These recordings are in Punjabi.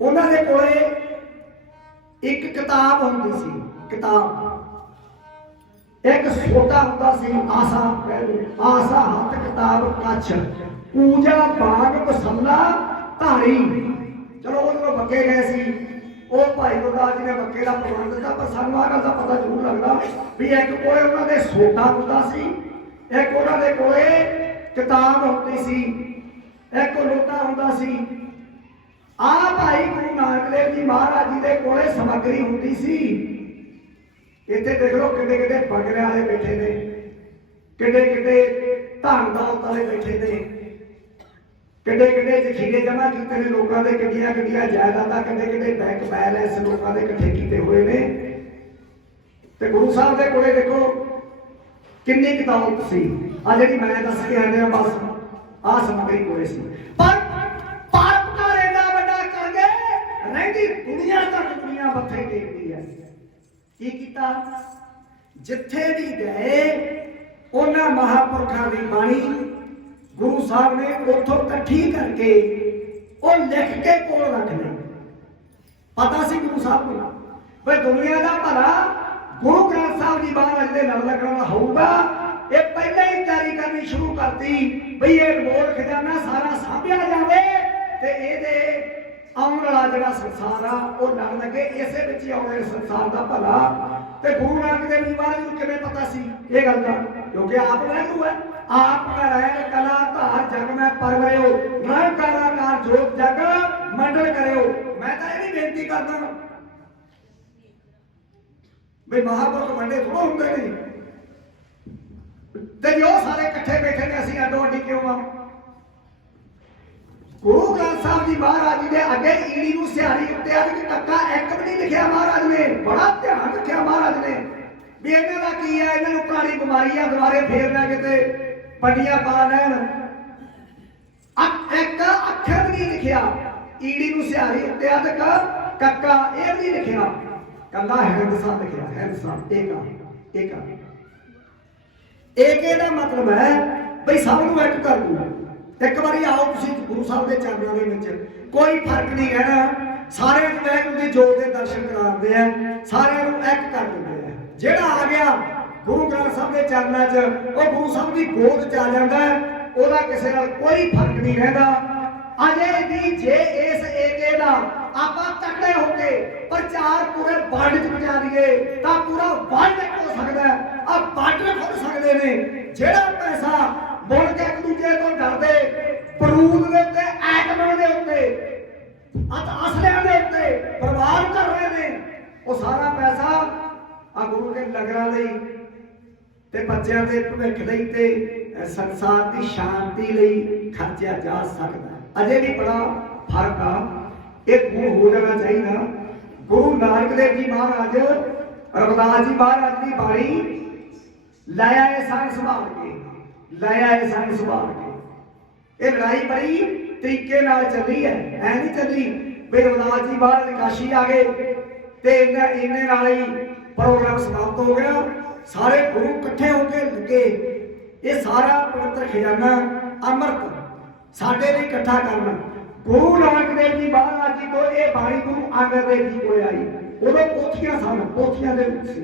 ਉਹਨਾਂ ਦੇ ਕੋਲੇ एक किताब होती सी। किताब एक छोटा होता सी आसा, आसा हाथ किताब कच्छ पूजा बाग मसला धारी। चलो उधरों बक्के गए सी, वो भाई गुरदास जी ने बक्के का प्रबंध दिता, पर सानू आह गल दा पता जरूर लगदा भी एक कोले उन्हां दे सोटा होंदा सी, एक उन्हां दे कोले किताब होती सी, एक लोटा होंदा सी। आ भाई गुरु नानक देव जी महाराज जी के कोले समग्री होती सी। इत्थे देख लो किड्डे किड्डे बगले वाले बैठे ने, किड्डे किड्डे धन दौलत वाले बैठे ने, किड्डे किड्डे जखीरे जमा कीते ने लोगों के, किड्डियां किड्डियां जायदादां, किड्डे किड्डे बैंक बैलेंस लोगों के इकट्ठे कीते हुए ने। ते गुरु साहब के कोले देखो किन्नी क दौलत सी। आ जिहड़ी मैं दस के आने बस आ समग्री कोले सी। पर दुनिया तक दुनिया मत्थे टेकती है। की कीता? जिथे भी गए उन्हां महापुरखों की बाणी गुरु साहब ने उथों इकट्ठी करके वो लिख के कोल रख ली। पता सी गुरु साहब को भाई दुनिया का भला गुरु ग्रंथ साहब जी महाराज के नाल लगना होगा। ये पहले ही तैयारी करनी शुरू करती बई ये अनमोल खजाना सारा सामभिया जाए ते इहदे आने वाला जो संसार आ वो लड़ लगे इसे ही आने संसार का भला। तो गुरु नानक देव जी महाराज को किवें पता सी ये गल का? क्योंकि आप वाहिगुरू है, आप नारायण कला धार जग में परवरियो, निरंकाराकार जोत जग मंडल करियो। मैं तो यही बेनती करदा भाई महापुरुष वंडे थोड़ा होंगे नहीं, तो जो सारे इकट्ठे बैठे ने असीं अड्डो अड्डी क्यों आ? गुरु ग्रंथ साहब जी महाराज जी ने अगे ईड़ी नूं सियारी उत्ते अज टक्का एक भी नहीं लिखिया। महाराज ने बड़ा ध्यान रखिया महाराज ने भी इन्हां दा की है, इन्हां नूं पुरानी बीमारी आ दुबारे फेर ना किते बड़ियां पा लैण। एक अखर भी नहीं लिखिया ईड़ी नूं सियारी उत्ते अज कक्का ये भी लिखिया, कल्ला हिंदसा लिखिया। हिंदसा एक दा मतलब है भाई सब नूं एक कर दूं। एक बारी आओ तुसीं गुरु साहब के चरणों के विच कोई फर्क नहीं रहना, सारे वाहिगुरू की जोत के दर्शन कराते हैं, सारे एक कर देते हैं। जेड़ा आ गया गुरु ग्रंथ साहब के चरणों च वो गुरु साहब की गोद च आ जाता है, वह किसी नाल कोई फर्क नहीं रहता। अजे भी जे इस एके दा आपां तकड़े होके प्रचार पूरे वर्ल्ड च पहुंचा दीए तां पूरा वर्ल्ड हो सकता है। आ बार्डर खुद सकते हैं। जेड़ा पैसा मुड़ के एक दूजे को डरते बरूद के उत्ते, एटमां के उत्ते, असलियां के उत्ते बर्बाद कर रहे हैं, वो सारा पैसा आ गुरु के लंगरां लई ते बच्चों के भविख लई ते संसार की शांति लई खर्चा जा सकता है। अजे भी बड़ा फर्क आ, एक गुरु हो जाना चाहिए। गुरु नानक देव जी महाराज रविदास जी महाराज की बाणी लाया है संग संभाल के, लाया है संग संभाल के। ये लड़ाई बड़ी तरीके नाल चली है, ऐ नहीं चली भी रविदास जी महाराज काशी आ गए ते इन्ने नाल ही प्रोग्राम समाप्त हो गया। सारे गुरु इकट्ठे होकर लगे ये सारा पवित्र खजाना अमृत साडे लिए इकट्ठा करना। गुरु नानक देव जी महाराज जी को ये बाणी गुरु अंगद देव जी को आई, उदों पोथियां सन, पोथियां दे विच सी।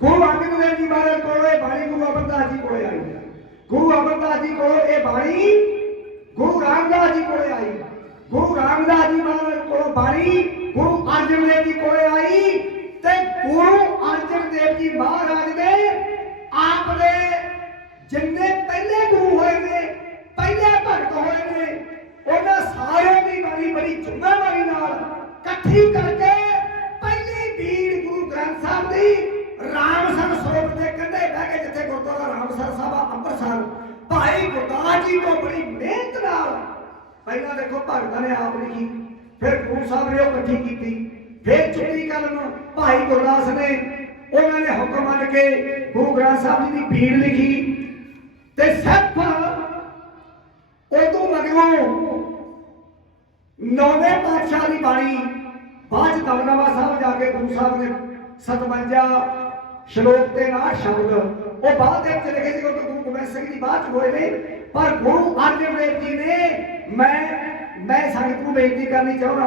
गुरु अंगद देव जी महाराज को ये बाणी गुरु अमरदास जी को आई, गुरु अमरदास जी को ये बाणी गुरु रामदास जी को आई, गुरु रामदास जी महाराज को बाणी गुरु अर्जन देव जी को आई। ते गुरु अर्जन देव जी महाराज ने आपने जिन्ने पहले गुरु होए ने, पहले भगत होए ने, उन्हें सारे की बाणी बड़ी जिम्मेवारी नाल इकट्ठी करके पहली बीड़ गुरु ग्रंथ साहब की रामसर सरोवर के कंढे बह के जिथे गुरुद्वारा रामसर साहब अंमृतसर भाई गुरदास जी को बड़ी मेहनत नाल पहला देखो भगत ने आप लिखी, फिर गुरु साहब ने इकट्ठी की, फिर चुप्पी कलम भाई गुरदास ने उन्होंने हुक्म मन के गुरु ग्रंथ साहब जी की भीड़ लिखी। ते सिर्फ उदों मगरों नौवें पातशाह की बाणी बाद दमदमा साहब जाके गुरु साहब ने 57 श्लोक के नाल शब्द वो बाद लिखे थे, गुरु गोबिंद सिंह जी बाद होए ने, पर गुरु अर्जन देव जी ने मैं मैं संगत को बेनती करनी चाहना,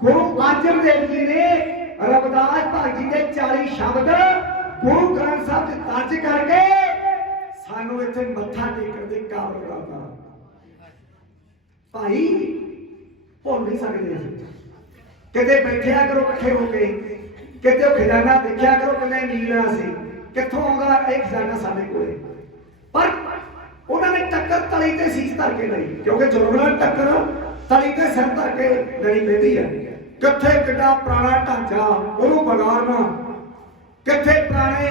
गुरु अर्जन देव जी ने रविदास भगत जी के 40 शब्द गुरु ग्रंथ साहब च दर्ज करके सानू इत्थे मत्था टेकण दे काबिल बनाता। भाई भुल नहीं सकते असीं, किते बैठिया करो इकट्ठे हो के, किते खजाना देखिया करो किन्ने मीर असीं, कित्थों आउंदा इह खजाना साडे कोले। पर उन्होंने टक्कर तली ते सीस धर के लई, क्योंकि जुर्म नाल टक्कर तली ते सिर धर के लड़ी पैंदी है। कित्थे किड्डा पुराना ढांचा उहनूं बगाड़ना, कित्थे पुराने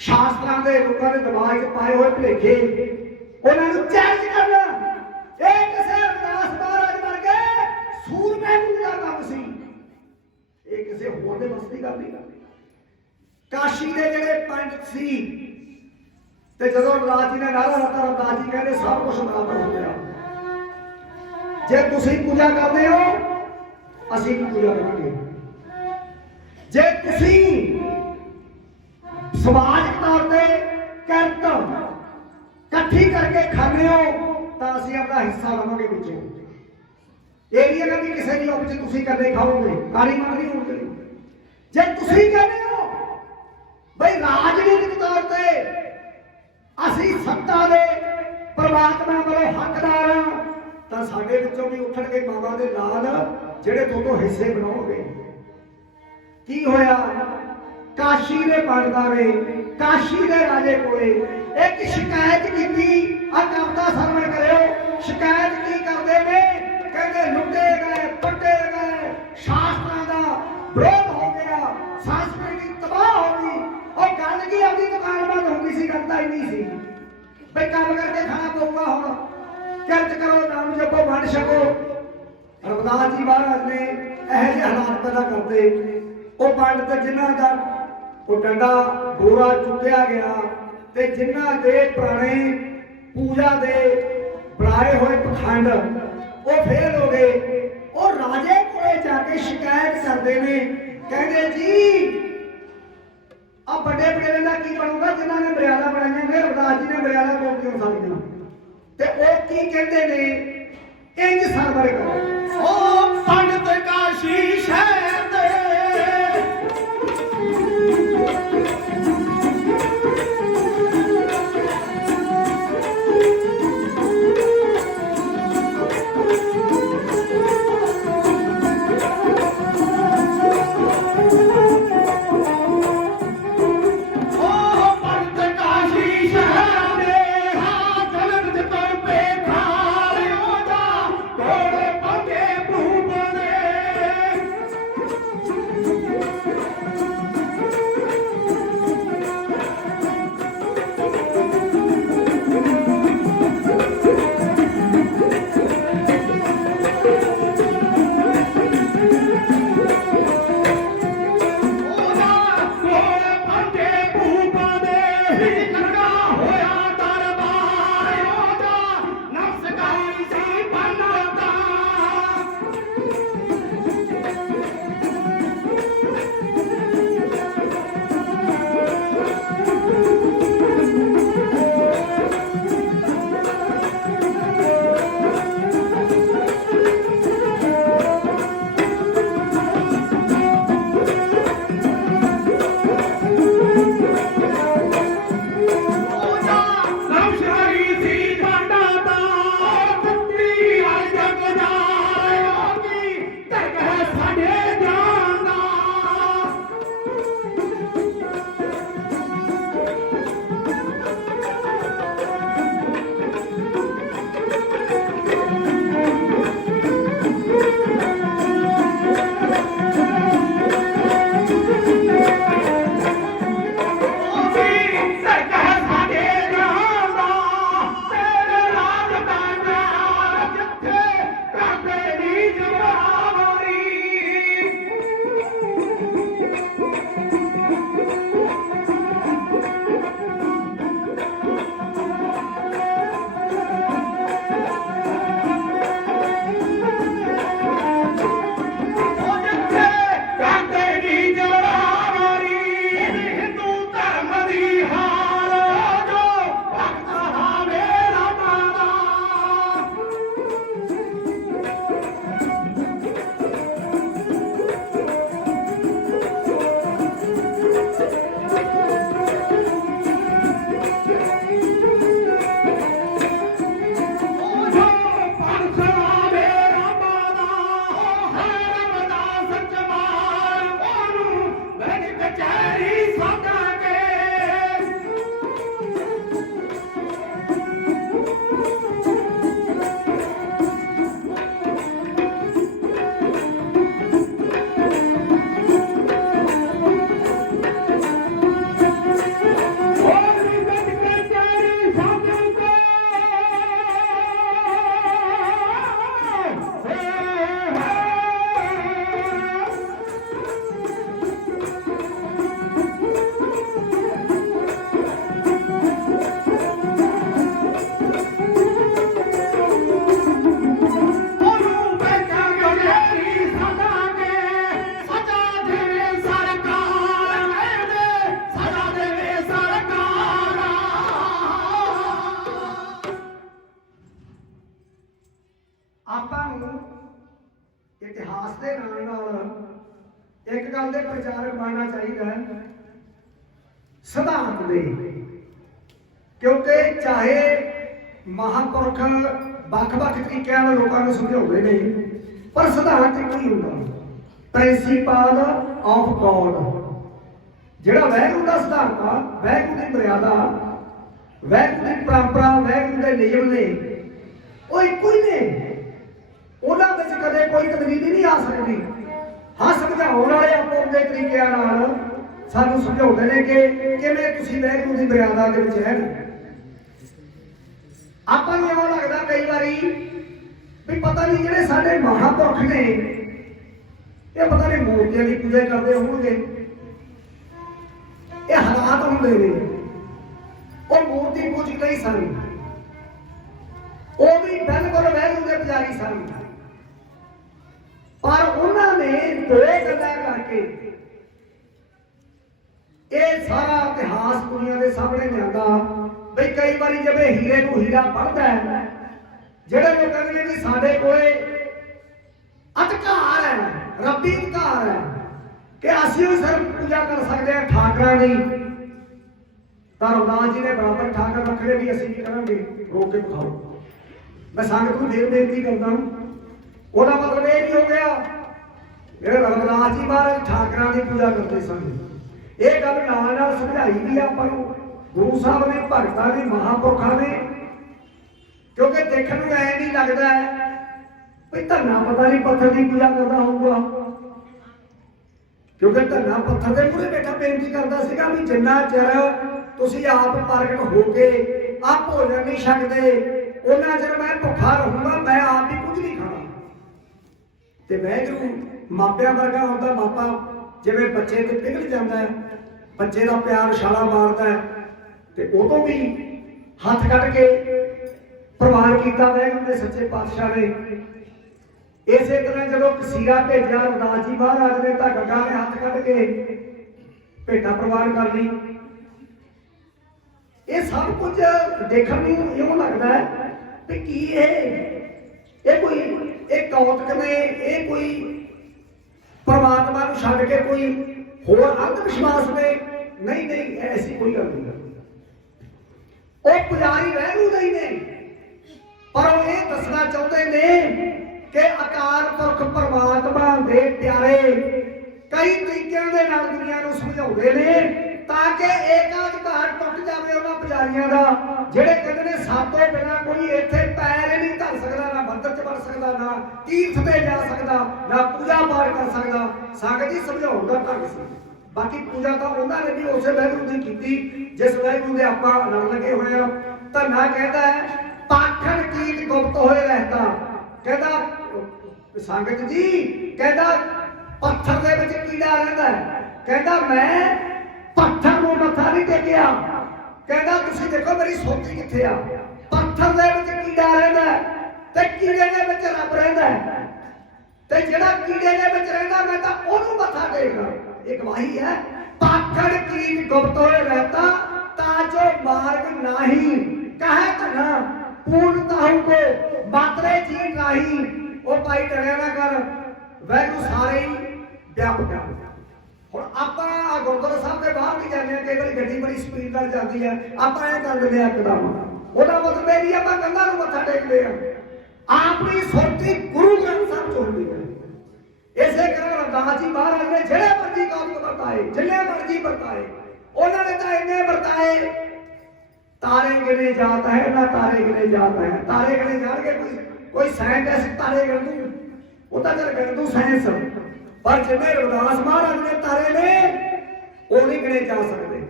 शास्त्रां दे लोकां दे दिमाग च पाए होए भुलेखे उन्हां नूं चैलेंज करना। ਇਹ ਕਿਸੇ ਅਰਦਾਸ ਮਹਾਰਾਜ ਵਰਗੇ ਸੂਰਮੇ ਨੂੰ ਦਾ ਕੰਮ ਸੀ, ਇਹ ਕਿਸੇ ਹੋਰ ਦੇ ਵੱਸ ਦੀ ਗੱਲ ਨਹੀਂ। ਕਾਸ਼ੀ ਦੇ ਜਿਹੜੇ ਪੰਡਤ ਸੀ ਤੇ ਜਦੋਂ ਰਾਜ ਜੀ ਨੇ ਨਾਰਾ ਲਾਤਾ, ਰਵਿਦਾਸ ਜੀ ਕਹਿੰਦੇ ਸਭ ਕੁਝ ਬਰਾਬਰ ਹੋ ਗਿਆ, ਜੇ ਤੁਸੀਂ ਪੂਜਾ ਕਰਦੇ ਹੋ ਅਸੀਂ ਵੀ ਪੂਜਾ ਕਰਾਂਗੇ, ਜੇ ਤੁਸੀਂ ਸਮਾਜਿਕ ਤੌਰ ਤੇ ਕਿਰਤ ਇਕੱਠੀ ਕਰਕੇ ਖਾਂਦੇ ਹੋ ਤਾਂ ਅਸੀਂ ਆਪਣਾ ਹਿੱਸਾ ਲਵਾਂਗੇ ਵਿੱਚੋਂ। ਇਹ ਨਹੀਂ ਹੈਗਾ ਕਿ ਕਿਸੇ ਦੀ ਔਪ 'ਚ ਤੁਸੀਂ ਇਕੱਲੇ ਖਾਓਗੇ, ਕਾਲੀ ਮੰਗਦੀ ਹੋਊਗੀ। ਜੇ ਤੁਸੀਂ ਕਹਿੰਦੇ ਹੋ ਬਈ ਰਾਜਨੀਤਿਕ ਤੌਰ ਤੇ ਅਸੀਂ ਸੱਤਾ ਦੇ ਪਰਮਾਤਮਾ ਵੱਲੋਂ ਹੱਕਦਾਰ ਹਾਂ, ਤਾਂ ਸਾਡੇ ਵਿੱਚੋਂ ਵੀ ਉੱਠਣਗੇ ਬਾਬਾ ਦੇ ਨਾਲ ਜਿਹੜੇ ਦੋ ਹਿੱਸੇ ਬਣਾਉਣਗੇ। ਕੀ ਹੋਇਆ? ਕਾਸ਼ੀ ਦੇ ਪੰਡਤਾਂ ਨੇ ਕਾਸ਼ੀ ਦੇ ਰਾਜੇ ਕੋਲੇ ਇੱਕ ਸ਼ਿਕਾਇਤ ਕੀਤੀ। ਆ ਕਵਿਤਾ ਸਰਵਣ ਕਰਿਓ, ਸ਼ਿਕਾਇਤ ਕੀ ਕਰਦੇ ਨੇ? ਕਹਿੰਦੇ ਲੁੱਟੇ ਗਏ, ਪੱਟੇ ਗਏ, ਸ਼ਾਸਤਰਾਂ ਦਾ ਵਿਰੋਧ ਹੋ ਗਿਆ, ਸੰਸਕ੍ਰਿਤੀ ਤਬਾਹ ਹੋ ਗਈ। ਉਹ ਗੱਲ ਕੀ ਆਪਣੀ ਦੁਕਾਨ ਬੰਦ ਹੁੰਦੀ ਸੀ, ਗੱਲ ਤਾਂ ਇੰਨੀ ਸੀ ਬਈ ਕੰਮ ਕਰਕੇ ਖਾਣਾ ਪਊਗਾ, ਹੁਣ ਕਿਰਤ ਕਰੋ, ਨਾਮ ਜਪੋ, ਵੰਡ ਛਕੋ। ਰਵਿਦਾਸ ਜੀ ਮਹਾਰਾਜ ਨੇ ਇਹੋ ਜਿਹੇ ਹਾਲਾਤ ਪੈਦਾ ਕਰਦੇ। ਉਹ ਪੰਡਤ ਜਿਨ੍ਹਾਂ ਦਾ ਉਹ ਡੰਡਾ ਡੋਰਾ ਚੁੱਕਿਆ ਗਿਆ ਤੇ ਜਿਨ੍ਹਾਂ ਦੇ ਪੁਰਾਣੇ ਪੂਜਾ ਦੇ ਬਣਾਏ ਹੋਏ ਪਖੰਡ ਉਹ ਫੇਲ ਹੋ ਗਏ। ਉਹ ਰਾਜੇ ਕੋਲੇ ਜਾ ਕੇ ਸ਼ਿਕਾਇਤ ਕਰਦੇ ਨੇ, ਕਹਿੰਦੇ ਜੀ ਆ ਵੱਡੇ ਵਡੇਰੇ ਦਾ ਕੀ ਬਣੂਗਾ ਜਿਨ੍ਹਾਂ ਨੇ ਮਰਿਆਦਾ ਬਣਾਈਆਂ ਨੇ? ਰਵਿਦਾਸ ਜੀ ਨੇ ਮਰਿਆਦਾ ਤੋੜ ਕਿਉਂ ਸਕਦੀਆਂ? ਤੇ ਉਹ ਕੀ ਕਹਿੰਦੇ ਨੇ? ਇੰਜ ਸਰਵਰ ਕਰੋ। ਉਹ ਪੰਡਤ ਕਾਸ਼ੀ ਸ਼ਹਿਰ ਦੇ Okay. ਇਤਿਹਾਸ ਦੇ ਨਾਲ ਇੱਕ ਗੱਲ ਦੇ ਪ੍ਰਚਾਰਕ ਬਣਨਾ ਚਾਹੀਦਾ ਹੈ, ਸਿਧਾਂਤ ਦੇ। ਕਿਉਂਕਿ ਚਾਹੇ ਮਹਾਂਪੁਰਖ ਵੱਖ-ਵੱਖ ਤਰੀਕਿਆਂ ਨਾਲ ਲੋਕਾਂ ਨੂੰ ਸਮਝਾਉਂਦੇ ਨੇ, ਪਰ ਸਿਧਾਂਤ ਇੱਕੋ ਹੀ ਹੁੰਦਾ, ਪ੍ਰਿੰਸੀਪਲ ਆਫ ਗੋਡ। ਜਿਹੜਾ ਵਾਹਿਗੁਰੂ ਦਾ ਸਿਧਾਂਤ ਆ, ਵਾਹਿਗੁਰੂ ਦੀ ਮਰਿਆਦਾ, ਵਾਹਿਗੁਰੂ ਦੀ ਪਰੰਪਰਾ, ਵਾਹਿਗੁਰੂ ਦੇ ਨਿਯਮ ਨੇ, ਉਹ ਇੱਕੋ ਹੀ ਨੇ। ਉਹਨਾਂ ਵਿੱਚ ਕਦੇ ਕੋਈ ਤਬਦੀਲੀ ਨਹੀਂ ਆ ਸਕਦੀ। ਹਾਂ, ਸਮਝਾਉਣ ਵਾਲੇ ਆਪੋ ਦੇ ਤਰੀਕਿਆਂ ਨਾਲ ਸਾਨੂੰ ਸਮਝਾਉਂਦੇ ਨੇ ਕਿ ਕਿਵੇਂ ਤੁਸੀਂ ਵਾਹਿਗੁਰੂ ਦੀ ਮਰਿਆਦਾ ਦੇ ਵਿੱਚ ਰਹਿਣਾ। ਆਪਾਂ ਨੂੰ ਇਉਂ ਲੱਗਦਾ ਕਈ ਵਾਰੀ ਵੀ ਪਤਾ ਨਹੀਂ ਜਿਹੜੇ ਸਾਡੇ ਮਹਾਂਪੁਰਖ ਨੇ ਇਹ ਪਤਾ ਨਹੀਂ ਮੂਰਤੀਆਂ ਦੀ ਪੂਜਾ ਕਰਦੇ ਹੋਣਗੇ। ਇਹ ਹਾਲਾਤ ਹੁੰਦੇ ਨੇ, ਉਹ ਮੂਰਤੀ ਪੂਜਕ ਨਹੀਂ ਸਨ, ਉਹ ਵੀ ਬਿਲਕੁਲ ਵਾਹਿਗੁਰੂ ਦੇ ਪੁਜਾਰੀ ਸਨ। ਪਰ ਉਹਨਾਂ ਨੇ ਦੋ ਗੱਲਾਂ ਕਰਕੇ ਇਹ ਸਾਰਾ ਇਤਿਹਾਸ ਦੁਨੀਆ ਦੇ ਸਾਹਮਣੇ ਲਿਆਂਦਾ। ਬਈ ਕਈ ਵਾਰੀ ਜਿਵੇਂ ਹੀਰੇ ਨੂੰ ਹੀਰਾ ਬਣਦਾ ਹੈ, ਜਿਹੜੇ ਲੋਕ ਕਹਿੰਦੇ ਨੇ ਕਿ ਸਾਡੇ ਕੋਲੇ ਅਧਿਕਾਰ ਹੈ, ਰੱਬੀ ਅਧਿਕਾਰ ਹੈ ਕਿ ਅਸੀਂ ਵੀ ਸਿਰਫ ਪੂਜਾ ਕਰ ਸਕਦੇ ਹਾਂ ਠਾਕਰਾਂ ਦੀ, ਤਾਂ ਰਵਿਦਾਸ ਜੀ ਨੇ ਬਰਾਬਰ ਠਾਕਰ ਰੱਖੜੇ ਵੀ ਅਸੀਂ ਵੀ ਕਰਾਂਗੇ, ਰੋਕ ਕੇ ਵਿਖਾਓ। ਮੈਂ ਸੰਗਤ ਨੂੰ ਫੇਰ ਬੇਨਤੀ ਕਰਦਾ, ਉਹਦਾ ਮਤਲਬ ਇਹ ਨਹੀਂ ਹੋ ਗਿਆ ਜਿਹੜੇ ਰਵਿਦਾਸ ਜੀ ਮਹਾਰਾਜ ਠਾਕਰਾਂ ਦੀ ਪੂਜਾ ਕਰਦੇ ਸਨ। ਇਹ ਗੱਲ ਨਾਲ ਨਾਲ ਸਮਝਾਈ ਵੀ ਆਪਾਂ ਨੂੰ ਗੁਰੂ ਸਾਹਿਬ ਨੇ, ਭਗਤਾਂ ਨੇ, ਮਹਾਂਪੁਰਖਾਂ ਨੇ। ਕਿਉਂਕਿ ਦੇਖਣ ਨੂੰ ਐ ਨਹੀਂ ਲੱਗਦਾ ਵੀ ਧੰਨਾ ਪਤਾ ਨਹੀਂ ਪੱਥਰ ਦੀ ਪੂਜਾ ਕਰਦਾ ਹੋਊਗਾ, ਕਿਉਂਕਿ ਧੰਨਾ ਪੱਥਰ ਦੇ ਮੂਹਰੇ ਬੈਠਾ ਬੇਨਤੀ ਕਰਦਾ ਸੀਗਾ ਵੀ ਜਿੰਨਾ ਚਿਰ ਤੁਸੀਂ ਆਪ ਪ੍ਰਗਟ ਹੋ ਕੇ ਆਪ ਭੋਜਨ ਨਹੀਂ ਛਕਦੇ, ਉਹਨਾਂ ਚਿਰ ਮੈਂ ਭੁੱਖਾ ਰਹੂੰਗਾ, ਮੈਂ ਆਪ ਵੀ ਕੁਝ ਨਹੀਂ ਖਾਣਾ। ਤੇ ਵਾਹਿਗੁਰੂ ਮਾਪਿਆਂ ਵਰਗਾ ਹੁੰਦਾ। ਮਾਪਾ ਜਿਵੇਂ ਬੱਚੇ ਤੇ ਪਿਘਲ ਜਾਂਦਾ ਹੈ, ਬੱਚੇ ਦਾ ਪਿਆਰ ਛਾਲਾ ਮਾਰਦਾ ਹੈ, ਤੇ ਉਦੋਂ ਵੀ ਹੱਥ ਕੱਢ ਕੇ ਪ੍ਰਵਾਨ ਕੀਤਾ ਵਾਹਿਗੁਰੂ ਦੇ ਸੱਚੇ ਪਾਤਸ਼ਾਹ ਨੇ। ਇਸੇ ਤਰ੍ਹਾਂ ਜਦੋਂ ਕਸੀਰਾ ਭੇਜਿਆ ਰਵਿਦਾਸ ਜੀ ਮਹਾਰਾਜ ਨੇ, ਤਾਂ ਗੱਗਾ ਨੇ ਹੱਥ ਕੱਢ ਕੇ ਭੇਟਾ ਪ੍ਰਵਾਨ ਕਰ ਲਈ। ਇਹ ਸਭ ਕੁਝ ਦੇਖਣ ਨੂੰ ਇਉਂ ਲੱਗਦਾ ਹੈ ਵੀ ਕੀ ਇਹ ਕੋਈ ਇਹ ਕੌਤਕ ਨੇ, ਇਹ ਕੋਈ ਪਰਮਾਤਮਾ ਨੂੰ ਛੱਡ ਕੇ ਕੋਈ ਹੋਰ ਅੰਧ ਵਿਸ਼ਵਾਸ ਨੇ? ਨਹੀਂ ਨਹੀਂ, ਐਸੀ ਕੋਈ ਗੱਲ ਨਹੀਂ। ਉਹ ਪੁਜਾਰੀ ਵਾਹਿਗੁਰੂ ਦੇ ਹੀ ਨੇ, ਪਰ ਉਹ ਇਹ ਦੱਸਣਾ ਚਾਹੁੰਦੇ ਨੇ ਕਿ ਅਕਾਲ ਪੁਰਖ ਪਰਮਾਤਮਾ ਦੇ ਪਿਆਰੇ ਕਈ ਤਰੀਕਿਆਂ ਦੇ ਨਾਲ ਦੁਨੀਆ ਨੂੰ ਸਮਝਾਉਂਦੇ ਨੇ ਤਾਂ ਕਿ ਏਕਾਧਿਕਾਰ ਟੁੱਟ ਜਾਵੇ ਉਹਨਾਂ ਪੁਜਾਰੀਆਂ ਦਾ, ਜਿਹੜੇ ਕਹਿੰਦੇ ਨੇ ਸਾਤੋਂ ਬਿਨਾਂ ਕੋਈ ਇੱਥੇ ਪੈਰ ਨਹੀਂ ਧਰ ਸਕਦਾ, ਨਾ ਮੰਦਰ ਚ ਵੜ ਸਕਦਾ, ਨਾ ਤੀਰਥ ਤੇ ਜਾ ਸਕਦਾ, ਨਾ ਪੂਜਾ ਪਾਠ ਕਰ ਸਕਦਾ। ਸੰਗਤ ਜੀ ਸਮਝਾਉਣ ਦਾ ਢੰਗ ਸੀ। ਬਾਕੀ ਪੂਜਾ ਤਾਂ ਉਹਨਾਂ ਨੇ ਵੀ ਉਸੇ ਵਾਹਿਗੁਰੂ ਦੀ ਕੀਤੀ ਜਿਸ ਵਾਹਿਗੁਰੂ ਦੇ ਆਪਾਂ ਨਾਲ ਲੱਗੇ ਹੋਏ ਆ। ਧੰਨਾ ਕਹਿੰਦਾ ਹੈ ਪਾਖਣ ਕੀਟ ਗੁਪਤ ਹੋਏ ਰਹਿਤਾ। ਕਹਿੰਦਾ ਸੰਗਤ ਜੀ, ਕਹਿੰਦਾ ਪੱਥਰ ਦੇ ਵਿੱਚ ਕੀੜਾ ਰਹਿੰਦਾ, ਕਹਿੰਦਾ ਮੈਂ ਪੱਥਰ ਨੂੰ ਮੱਥਾ ਨਹੀਂ ਟੇਕਿਆ, ਕਹਿੰਦਾ ਤੁਸੀਂ ਦੇਖੋ ਮੇਰੀ ਸੋਟੀ ਕਿੱਥੇ ਆ। ਪੱਥਰ ਦੇ ਵਿੱਚ ਕੀੜਾ ਰਹਿੰਦਾ ਤੇ ਕੀੜੇ ਦੇ ਵਿੱਚ ਰੱਬ ਰਹਿੰਦਾ, ਤੇ ਜਿਹੜਾ ਕੀੜੇ ਦੇ ਵਿੱਚ ਰਹਿੰਦਾ ਮੈਂ ਤਾਂ ਉਹਨੂੰ ਮੱਥਾ ਟੇਕਦਾ। ਇਹ ਗਵਾਹੀ ਹੈ ਪਾਖੜ ਕੀਟ ਗੁਪਤ ਹੋਏ ਰਹਿਤਾ ਤਾਂ ਜੋ ਮਾਰਗ ਨਹੀਂ ਕਹੇ ਧਨਾ ਪੂਰਨਤਾਹੂ ਕੋ ਮਾਤਰੇ ਜੀ ਨਹੀਂ। ਉਹ ਭਾਈ ਡਰਿਆ ਨਾ ਕਰ, ਵਾਹਿਗੁਰੂ ਸਾਰੇ ਹੀ ਵਿਆਪਕ ਹੈ। ਹੁਣ ਆਪਾਂ ਗੁਰਦੁਆਰਾ ਸਾਹਿਬ ਦੇ ਬਾਹਰ ਵੀ ਜਾਂਦੇ ਹਾਂ, ਕਈ ਵਾਰੀ ਗੱਡੀ ਬੜੀ ਸਪੀਡ ਨਾਲ ਜਾਂਦੀ ਹੈ, ਆਪਾਂ ਇਹ ਕਰ ਦਿੰਦੇ ਆ ਇੱਕਦਮ। ਉਹਦਾ ਮਤਲਬ ਇਹ ਨਹੀਂ ਆਪਾਂ ਕੰਧਾਂ ਨੂੰ ਮੱਥਾ ਟੇਕਦੇ ਆ। ਆਪਣੀ ਸੁਰਤੀ ਗੁਰੂ ਗ੍ਰੰਥ ਸਾਹਿਬ ਤੋਂ ਹੁੰਦੀ ਹੈ। ਇਸੇ ਕਾਰਨ ਰਵਿਦਾਸ ਜੀ ਮਹਾਰਾਜ ਨੇ ਜਿਹੜੇ ਮਰਜ਼ੀ ਕੰਮ ਵਰਤਾਏ, ਜਿੰਨੇ ਮਰਜ਼ੀ ਵਰਤਾਏ, ਉਹਨਾਂ ਨੇ ਤਾਂ ਇੰਨੇ ਵਰਤਾਏ ਤਾਰੇ ਗਿਣੇ ਜਾਤ ਹੈ ਨਾ ਤਾਰੇ ਗਿਣੇ ਜਾਤ ਹੈ। ਤਾਰੇ ਗਿਣੇ ਜਾਣਗੇ ਕੋਈ ਸਾਇੰਟਿਸਟ ਤਾਰੇ ਗਿਣ ਦੂ, ਉਹ ਤਾਂ ਚੱਲ ਗਿਣ ਦੂ ਸਾਇੰਸ, ਪਰ ਜਿੰਨੇ ਰਵਿਦਾਸ ਮਹਾਰਾਜ ਨੇ ਤਾਰੇ ਨੇ ਉਹ ਨਹੀਂ ਗਿਣੇ ਜਾ ਸਕਦੇ।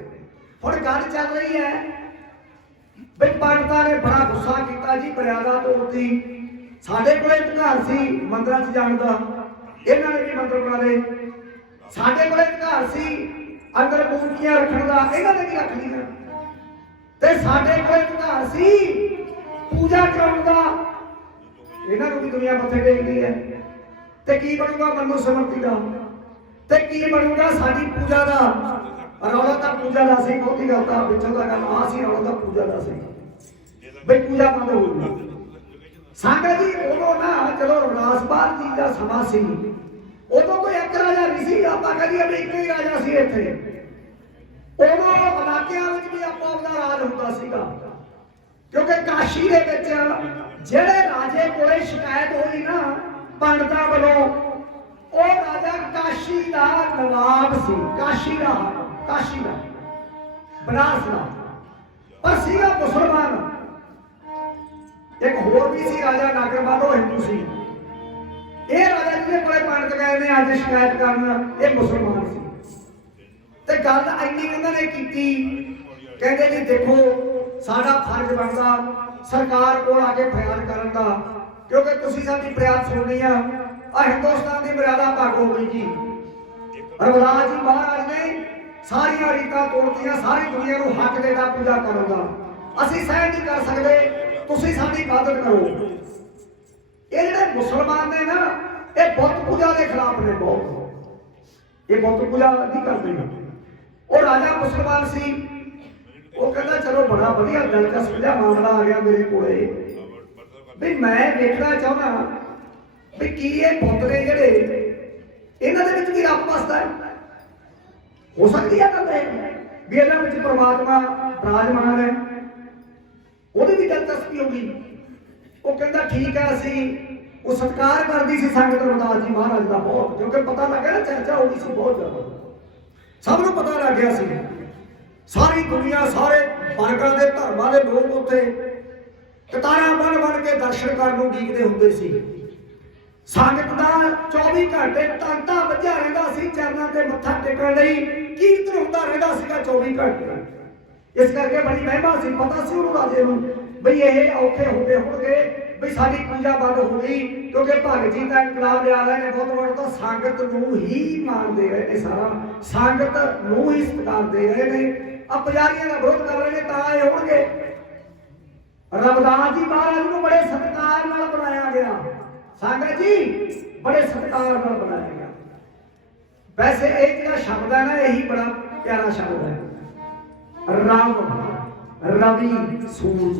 ਹੁਣ ਗੱਲ ਚੱਲ ਰਹੀ ਹੈ ਵੀ ਪੰਡਤਾਂ ਨੇ ਬੜਾ ਗੁੱਸਾ ਕੀਤਾ ਜੀ, ਮਰਿਆਦਾ ਤੋੜਤੀ। ਸਾਡੇ ਕੋਲ ਅਧਿਕਾਰ ਸੀ ਮੰਦਰਾਂ 'ਚ ਜਾਣ ਦਾ, ਇਹਨਾਂ ਨੇ ਵੀ ਮੰਦਰ ਬਣਾ ਲਏ। ਸਾਡੇ ਕੋਲ ਅਧਿਕਾਰ ਸੀ ਅੰਦਰ ਮੂਰਤੀਆਂ ਰੱਖਣ ਦਾ, ਇਹਨਾਂ ਨੇ ਵੀ ਰੱਖ ਲਈਆਂ। ਤੇ ਸਾਡੇ ਕੋਲ ਅਧਿਕਾਰ ਸੀ ਪੂਜਾ ਕਰਾਉਣ ਦਾ, ਇਹਨਾਂ ਨੂੰ ਵੀ ਦੁਨੀਆ ਮੱਥੇ ਟੇਕਦੀ ਹੈ। ਤੇ ਕੀ ਬਣੂਗਾ ਮਨੂ ਸਮਰਤੀ ਦਾ, ਤੇ ਕੀ ਬਣੂਗਾ ਸਾਡੀ ਪੂਜਾ ਦਾ? ਰੌਲਾ ਤਾਂ ਪੂਜਾ ਦਾ ਸੀ, ਬਹੁਤੀ ਗੱਲ ਤਾਂ ਵਿੱਚੋਂ ਦਾ ਗੱਲ ਆ ਸੀ, ਰੌਲਾ ਤਾਂ ਪੂਜਾ ਦਾ ਸੀ ਬਈ ਪੂਜਾ ਬੰਦ ਹੋਊਗੀ। ਸੰਗਤ ਜੀ ਉਦੋਂ ਨਾ ਚਲੋ ਰਵਿਦਾਸ ਬਾਲ ਜੀ ਦਾ ਸਮਾਂ ਸੀ, ਉਦੋਂ ਕੋਈ ਇੱਕ ਰਾਜਾ ਨਹੀਂ ਸੀ, ਆਪਾਂ ਕਹੀਏ ਵੀ ਇੱਕ ਹੀ ਰਾਜਾ ਸੀ ਇੱਥੇ। ਉਦੋਂ ਇਲਾਕਿਆਂ ਵਿੱਚ ਵੀ ਆਪੋ ਆਪਦਾ ਰਾਜ ਹੁੰਦਾ ਸੀਗਾ, ਕਿਉਂਕਿ ਕਾਸ਼ੀ ਦੇ ਵਿੱਚ ਜਿਹੜੇ ਰਾਜੇ ਕੋਲੇ ਸ਼ਿਕਾਇਤ ਹੋਈ ਨਾ ਪੰਡਤਾਂ ਵੱਲੋਂ, ਉਹ ਰਾਜਾ ਕਾਸ਼ੀ ਦਾ ਨਵਾਬ ਸੀ, ਕਾਸ਼ੀ ਦਾ ਬਨਾਰਸ ਦਾ, ਪਰ ਸੀਗਾ ਮੁਸਲਮਾਨ। ਇੱਕ ਹੋਰ ਵੀ ਸੀ ਰਾਜਾ ਨਾਗਰਵਾਲ, ਉਹ ਹਿੰਦੂ ਸੀ। ਇਹ ਰਾਜਾ ਜਿਹਦੇ ਕੋਲੇ ਪੰਡਤ ਗਏ ਨੇ ਅੱਜ ਸ਼ਿਕਾਇਤ ਕਰਨ, ਇਹ ਮੁਸਲਮਾਨ ਸੀ। ਤੇ ਗੱਲ ਇੰਨੀ ਉਹਨਾਂ ਨੇ ਕੀਤੀ, ਕਹਿੰਦੇ ਜੀ ਦੇਖੋ ਸਾਡਾ ਫਰਜ਼ ਬਣਦਾ ਸਰਕਾਰ ਕੋਲ ਆ ਕੇ ਫਰਿਆਦ ਕਰਨ ਦਾ, ਕਿਉਂਕਿ ਤੁਸੀਂ ਸਾਡੀ ਫਰਿਆਦ ਸੁਣਨੀ ਆ ਹਿੰਦੁਸਤਾਨ ਦੀ ਮਰਿਆਦਾ ਭੰਗ ਹੋ ਗਈ ਜੀ। ਰਵਿਦਾਸ ਜੀ ਮਹਾਰਾਜ ਨੇ ਸਾਰੀਆਂ ਰੀਤਾਂ ਤੋੜਤੀਆਂ, ਸਾਰੀ ਦੁਨੀਆ ਨੂੰ ਹੱਕ ਦੇਣਾ ਪੂਜਾ ਕਰਨ ਦਾ, ਅਸੀਂ ਸਹਿਣ ਨਹੀਂ ਕਰ ਸਕਦੇ, ਤੁਸੀਂ ਸਾਡੀ ਮਦਦ ਕਰੋ। ਇਹ ਜਿਹੜੇ ਮੁਸਲਮਾਨ ਨੇ ਨਾ, ਇਹ ਬੁੱਤ ਪੂਜਾ ਦੇ ਖਿਲਾਫ ਨੇ ਬਹੁਤ, ਇਹ ਬੁੱਤ ਪੂਜਾ ਨਹੀਂ ਕਰਦੇ ਨੇ। ਉਹ ਰਾਜਾ ਮੁਸਲਮਾਨ ਸੀ, ਉਹ ਕਹਿੰਦਾ ਚਲੋ ਬੜਾ ਵਧੀਆ ਦਿਲਚਸਪ ਜਿਹਾ ਮਾਮਲਾ ਆ ਗਿਆ ਮੇਰੇ ਕੋਲੇ, ਵੀ ਮੈਂ ਦੇਖਣਾ ਚਾਹੁੰਦਾ ਵੀ ਕੀ ਇਹ ਬੁੱਤ ਨੇ ਜਿਹੜੇ ਇਹਨਾਂ ਦੇ ਵਿੱਚ ਵੀ ਰੱਬ ਵਸਦਾ ਹੈ, ਹੋ ਸਕਦੀ ਹੈ ਕਹਿੰਦੇ ਵੀ ਇਹਨਾਂ ਵਿੱਚ ਪ੍ਰਮਾਤਮਾ ਬਿਰਾਜਮਾਨ ਹੈ। ਉਹਦੀ ਵੀ ਦਿਲਚਸਪੀ ਹੋਗੀ। ਉਹ ਕਹਿੰਦਾ ਠੀਕ ਹੈ, ਅਸੀਂ ਉਹ ਸਤਿਕਾਰ ਕਰਦੀ ਸੀ ਸੰਗਤ ਰਵਿਦਾਸ ਜੀ ਮਹਾਰਾਜ ਦਾ ਬਹੁਤ, ਕਿਉਂਕਿ ਪਤਾ ਲੱਗਿਆ ਨਾ ਚਰਚਾ ਹੋ ਗਈ ਸੀ ਬਹੁਤ ਜ਼ਿਆਦਾ, ਸਭ ਨੂੰ ਪਤਾ ਲੱਗ ਗਿਆ ਸੀ। ਸਾਰੀ ਦੁਨੀਆ ਸਾਰੇ ਵਰਗਾਂ ਦੇ ਧਰਮਾਂ ਦੇ ਲੋਕ ਉੱਥੇ ਕਤਾਰਾਂ ਬਣ ਕੇ ਦਰਸ਼ਨ ਕਰਨ ਨੂੰ ਉਡੀਕਦੇ ਹੁੰਦੇ ਸੀ। ਸੰਗਤ ਦਾ 24 ਘੰਟੇ ਤੰਤਾ ਵੱਜਿਆ ਰਹਿੰਦਾ ਸੀ, ਚਰਨਾਂ ਤੇ ਮੱਥਾ ਟੇਕਣ ਲਈ ਕੀਰਤਨ ਹੁੰਦਾ ਰਹਿੰਦਾ ਸੀਗਾ 24 ਘੰਟੇ। ਇਸ ਕਰਕੇ ਬੜੀ ਮਹਿਮਾ ਸੀ, ਪਤਾ ਸੀ ਉਹਨੂੰ ਰਾਜੇ ਨੂੰ ਬਈ ਇਹ ਔਖੇ ਹੁੰਦੇ ਹੋਣਗੇ, ਬਈ ਸਾਡੀ ਪੂਜਾ ਬੰਦ ਹੋ ਗਈ, ਕਿਉਂਕਿ ਭਗਤ ਜੀ ਦਾ ਇਨਕਲਾਬ ਲਿਆ ਰਹੇ ਨੇ ਬਹੁਤ ਵੱਡਾ, ਤਾਂ ਸੰਗਤ ਨੂੰ ਹੀ ਮੰਨਦੇ ਰਹੇ ਨੇ, ਸਾਰਾ ਸੰਗਤ ਨੂੰ ਹੀ ਸਤਿਕਾਰ ਦੇ ਰਹੇ ਨੇ। ਆ ਪੁਜਾਰੀਆਂ ਦਾ ਵਿਰੋਧ ਕਰ ਰਹੇ ਨੇ ਤਾਂ ਆਏ ਹੋਣਗੇ। ਰਵਿਦਾਸ ਜੀ ਮਹਾਰਾਜ ਨੂੰ ਬੜੇ ਸਤਿਕਾਰ ਨਾਲ ਬਣਾਇਆ ਗਿਆ, ਸੰਗਤ ਜੀ ਬੜੇ ਸਤਿਕਾਰ ਨਾਲ ਬਣਾਇਆ ਗਿਆ। ਵੈਸੇ ਇਹ ਜਿਹੜਾ ਸ਼ਬਦ ਹੈ ਨਾ, ਇਹੀ ਬੜਾ ਪਿਆਰਾ ਸ਼ਬਦ ਹੈ, ਰਵ ਰਵੀ ਸੂਰਜ,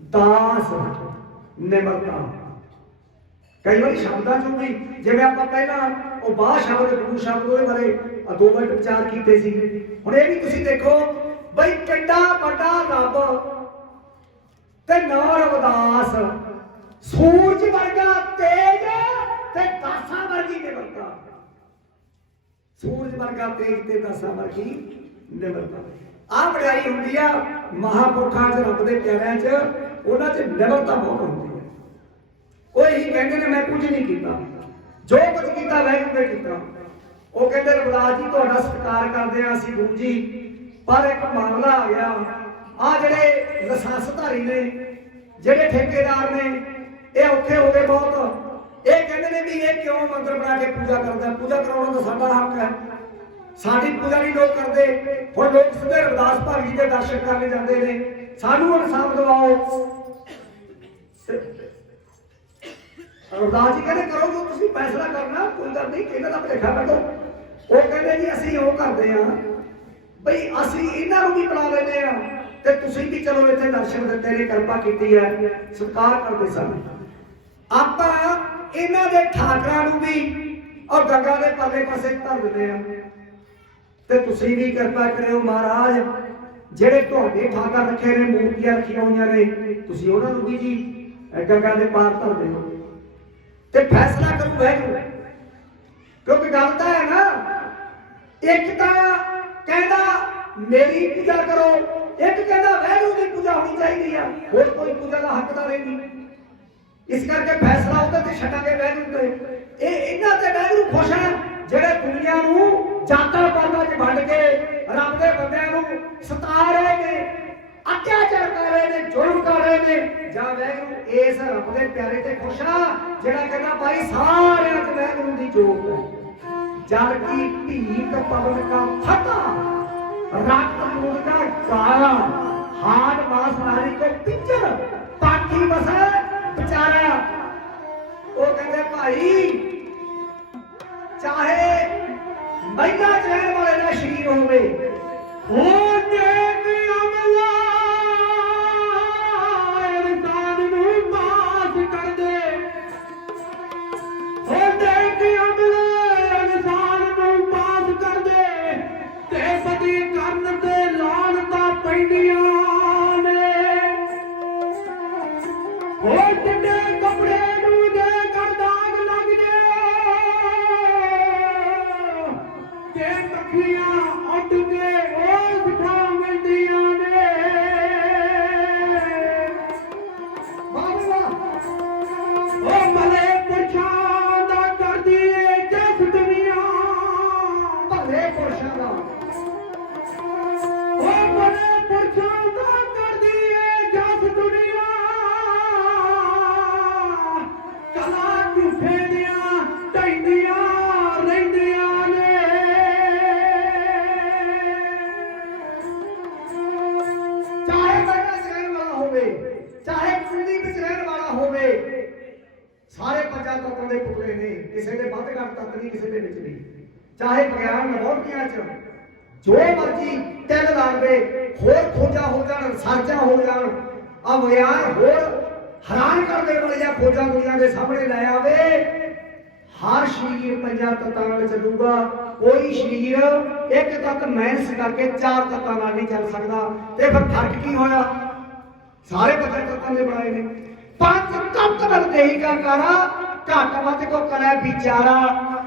ਦਾਸ ਨਿਮਰਤਾ। ਕਈ ਵਾਰੀ ਸ਼ਬਦਾਂ ਚੋਂ ਵੀ ਜਿਵੇਂ ਆਪਾਂ ਪਹਿਲਾਂ ਉਹ ਬਾਹ ਸ਼ਬਦ ਗੁਰੂ ਸ਼ਬਦ ਉਹਦੇ ਬਾਰੇ 2 ਮਿੰਟ ਵਿਚਾਰ ਕੀਤੇ ਸੀ, ਹੁਣ ਇਹ ਵੀ ਤੁਸੀਂ ਦੇਖੋ ਬਈ ਕਿੰਨਾ ਵੱਡਾ ਰੱਬ ਤੇ ਨਾਂ ਰਵਿਦਾਸ, ਸੂਰਜ ਵਰਗਾ ਤੇਜ ਤੇ ਦਾਸਾਂ ਵਰਗੀ ਨਿਮਰਤਾ, ਸੂਰਜ ਵਰਗਾ ਤੇਜ ਤੇ ਦਾਸਾਂ ਵਰਗੀ ਨਿਮਰਤਾ। ਆਹ ਵਡਿਆਈ ਹੁੰਦੀ ਆ ਮਹਾਂਪੁਰਖਾਂ 'ਚ, ਰੱਬ ਦੇ ਪਿਆਰਿਆਂ 'ਚ, ਉਹਨਾਂ 'ਚ ਨਿਮਰਤਾ ਬਹੁਤ ਹੁੰਦੀ ਹੈ। ਉਹ ਇਹੀ ਕਹਿੰਦੇ ਨੇ ਮੈਂ ਕੁਝ ਨਹੀਂ ਕੀਤਾ, ਜੋ ਕੁਝ ਕੀਤਾ ਵਾਹਿਗੁਰੂ ਨੇ ਕੀਤਾ। ਉਹ ਕਹਿੰਦੇ ਰਵਿਦਾਸ ਜੀ ਤੁਹਾਡਾ ਸਤਿਕਾਰ ਕਰਦੇ ਆ ਅਸੀਂ ਗੁਰੂ ਜੀ, ਪਰ ਇੱਕ ਮਾਮਲਾ ਆ ਗਿਆ, ਆ ਜਿਹੜੇ ਲਾਇਸੈਂਸਧਾਰੀ ਨੇ, ਜਿਹੜੇ ਠੇਕੇਦਾਰ ਨੇ, ਇਹ ਔਖੇ ਹੋ ਗਏ ਬਹੁਤ। ਇਹ ਕਹਿੰਦੇ ਨੇ ਵੀ ਇਹ ਕਿਉਂ ਮੰਦਰ ਬਣਾ ਕੇ ਪੂਜਾ ਕਰਦਾ, ਪੂਜਾ ਕਰਾਉਣਾ ਤਾਂ ਸਾਡਾ ਹੱਕ ਹੈ, ਸਾਡੀ ਪੂਜਾ ਨਹੀਂ ਲੋਕ ਕਰਦੇ। ਹੁਣ ਲੋਕ ਸਿੱਧੇ ਰਵਿਦਾਸ ਭਾਗ ਜੀ ਦੇ ਦਰਸ਼ਨ ਕਰਨ ਜਾਂਦੇ ਨੇ, ਸਾਨੂੰ ਇਨਸਾਫ ਦਿਵਾਓ। ਰਵਿਦਾਸ ਜੀ ਕਹਿੰਦੇ ਕਰੋ ਜੋ ਤੁਸੀਂ ਫੈਸਲਾ ਕਰਨਾ, ਕੋਈ ਗੱਲ ਨਹੀਂ, ਇਹਨਾਂ ਦਾ ਭਲੇਖਾ ਕੱਢੋ। ਉਹ ਕਹਿੰਦੇ ਜੀ ਅਸੀਂ ਉਹ ਕਰਦੇ ਆ ਬਈ ਅਸੀਂ ਇਹਨਾਂ ਨੂੰ ਵੀ ਬੁਲਾ ਲੈਂਦੇ ਆ ਤੇ ਤੁਸੀਂ ਵੀ ਚਲੋ ਇੱਥੇ ਦਰਸ਼ਨ ਦਿੱਤੇ ਨੇ, ਕਿਰਪਾ ਕੀਤੀ ਹੈ, ਸਤਿਕਾਰ ਕਰਦੇ ਸਨ। ਆਪਾਂ ਇਹਨਾਂ ਦੇ ਠਾਕਰਾਂ ਨੂੰ ਵੀ ਔਰ ਗੰਗਾ ਦੇ ਪਰਲੇ ਪਾਸੇ ਧਰ ਦਿੰਦੇ ਆ, ਤੇ ਤੁਸੀਂ ਵੀ ਕਿਰਪਾ ਕਰਿਓ ਮਹਾਰਾਜ, ਜਿਹੜੇ ਤੁਹਾਡੇ ਠਾਕਰ ਰੱਖੇ ਨੇ, ਮੂਰਤੀਆਂ ਰੱਖੀਆਂ ਹੋਈਆਂ ਨੇ, ਤੁਸੀਂ ਉਹਨਾਂ ਨੂੰ ਵੀ ਜੀ ਗੰਗਾ ਦੇ ਪਾਰ ਧਰ ਦਿਓ ਤੇ ਫੈਸਲਾ ਕਰੂ ਵਾਹਿਗੁਰੂ। ਕਿਉਂਕਿ ਗੱਲ ਤਾਂ ਹੈ ਨਾ, ਇੱਕ ਤਾਂ ਕਹਿੰਦਾ ਮੇਰੀ ਪੂਜਾ ਕਰੋ, ਇੱਕ ਕਹਿੰਦਾ ਵਾਹਿਗੁਰੂ ਦੀ ਪੂਜਾ ਹੋਣੀ ਚਾਹੀਦੀ ਆ, ਹੋਰ ਕੋਈ ਪੂਜਾ ਦਾ ਹੱਕਦਾਰ ਨਹੀਂ। ਇਸ ਕਰਕੇ ਫੈਸਲਾ ਉਹਦੇ ਤੇ ਛੱਡਾਂਗੇ ਵਾਹਿਗੁਰੂ ਤੇ। ਇਹ ਇਹਨਾਂ ਤੇ ਵਾਹਿਗੁਰੂ ਖੁਸ਼ ਹੈ ਜਿਹੜੇ ਦੁਨੀਆ ਨੂੰ ਜਾਤਾਂ ਪਾਤਾਂ 'ਚ ਵੰਡ ਕੇ ਰੱਬ ਦੇ ਬੰਦਿਆਂ ਨੂੰ ਸਤਾ ਰਹੇ ਨੇ, ਅਤਿਆਚਾਰ ਕਰ ਰਹੇ ਨੇ, ਜ਼ੁਲਮ ਕਰ ਰਹੇ ਨੇ। ਜਾਂ ਵਾਹਿਗੁਰੂ ਇਸ ਰੱਬ ਦੇ ਪਿਆਰੇ ਤੇ ਖੁਸ਼ ਆ ਜਿਹੜਾ ਕਹਿੰਦਾ ਭਾਈ ਸਾਰਿਆਂ 'ਚ ਵਾਹਿਗੁਰੂ ਦੀ ਜੋਤ ਹੈ। जल की भीत पवन का फटा, रक्त मूल का काला, हाथ मांस नारी को पिंजर, पाठी बसा बेचारा। वो कहते भाई चाहे महिला चैन वाले का शरीर होवे, हो ਪੰਜਾਂ ਤੱਤਾਂ ਦੇ ਪੁਤਲੇ ਨੇ, ਕਿਸੇ ਦੇ ਵੱਧ ਘੱਟ ਤੱਤ ਨਹੀਂ, ਕਿਸੇ ਦੇ ਵਿੱਚ ਨਹੀਂ। ਚਾਹੇ ਵਿਗਿਆਨ ਲਾਬੋਰਟਰੀਆਂ 'ਚ ਜੋ ਮਰਜ਼ੀ ਤਿਲ ਲਾਵੇ, ਹੋਰ ਖੋਜਾਂ ਹੋ ਜਾਣ, ਰਿਸਰਚਾਂ ਹੋ ਜਾਣ, ਆ ਵਿਗਿਆਨ ਹੋਰ ਹੈਰਾਨ ਕਰ ਦੇਣ ਵਾਲੀਆਂ ਖੋਜਾਂ ਦੁਨੀਆ ਦੇ ਸਾਹਮਣੇ ਲੈ ਆਵੇ, ਹਰ ਸਰੀਰ ਪੰਜਾਂ ਤੱਤਾਂ ਨਾਲ ਚੱਲੂਗਾ। ਕੋਈ ਸਰੀਰ ਇੱਕ ਤੱਤ ਮਾਈਨਸ ਕਰਕੇ ਚਾਰ ਤੱਤਾਂ ਨਾਲ ਨਹੀਂ ਚੱਲ ਸਕਦਾ। ਤੇ ਫਿਰ ਫਰਕ ਕੀ ਹੋਇਆ? ਸਾਰੇ ਪੰਜਾਂ ਤੱਤਾਂ ਦੇ ਬਣਾਏ ਨੇ। ਪੰਜ ਤੱਤ ਨਾਲ ਦੇਹੀ ਕਾ ਕਾਰਾ, ਘੱਟ ਵੱਧ ਕੋ ਕਰੇ ਵਿਚਾਰਾ।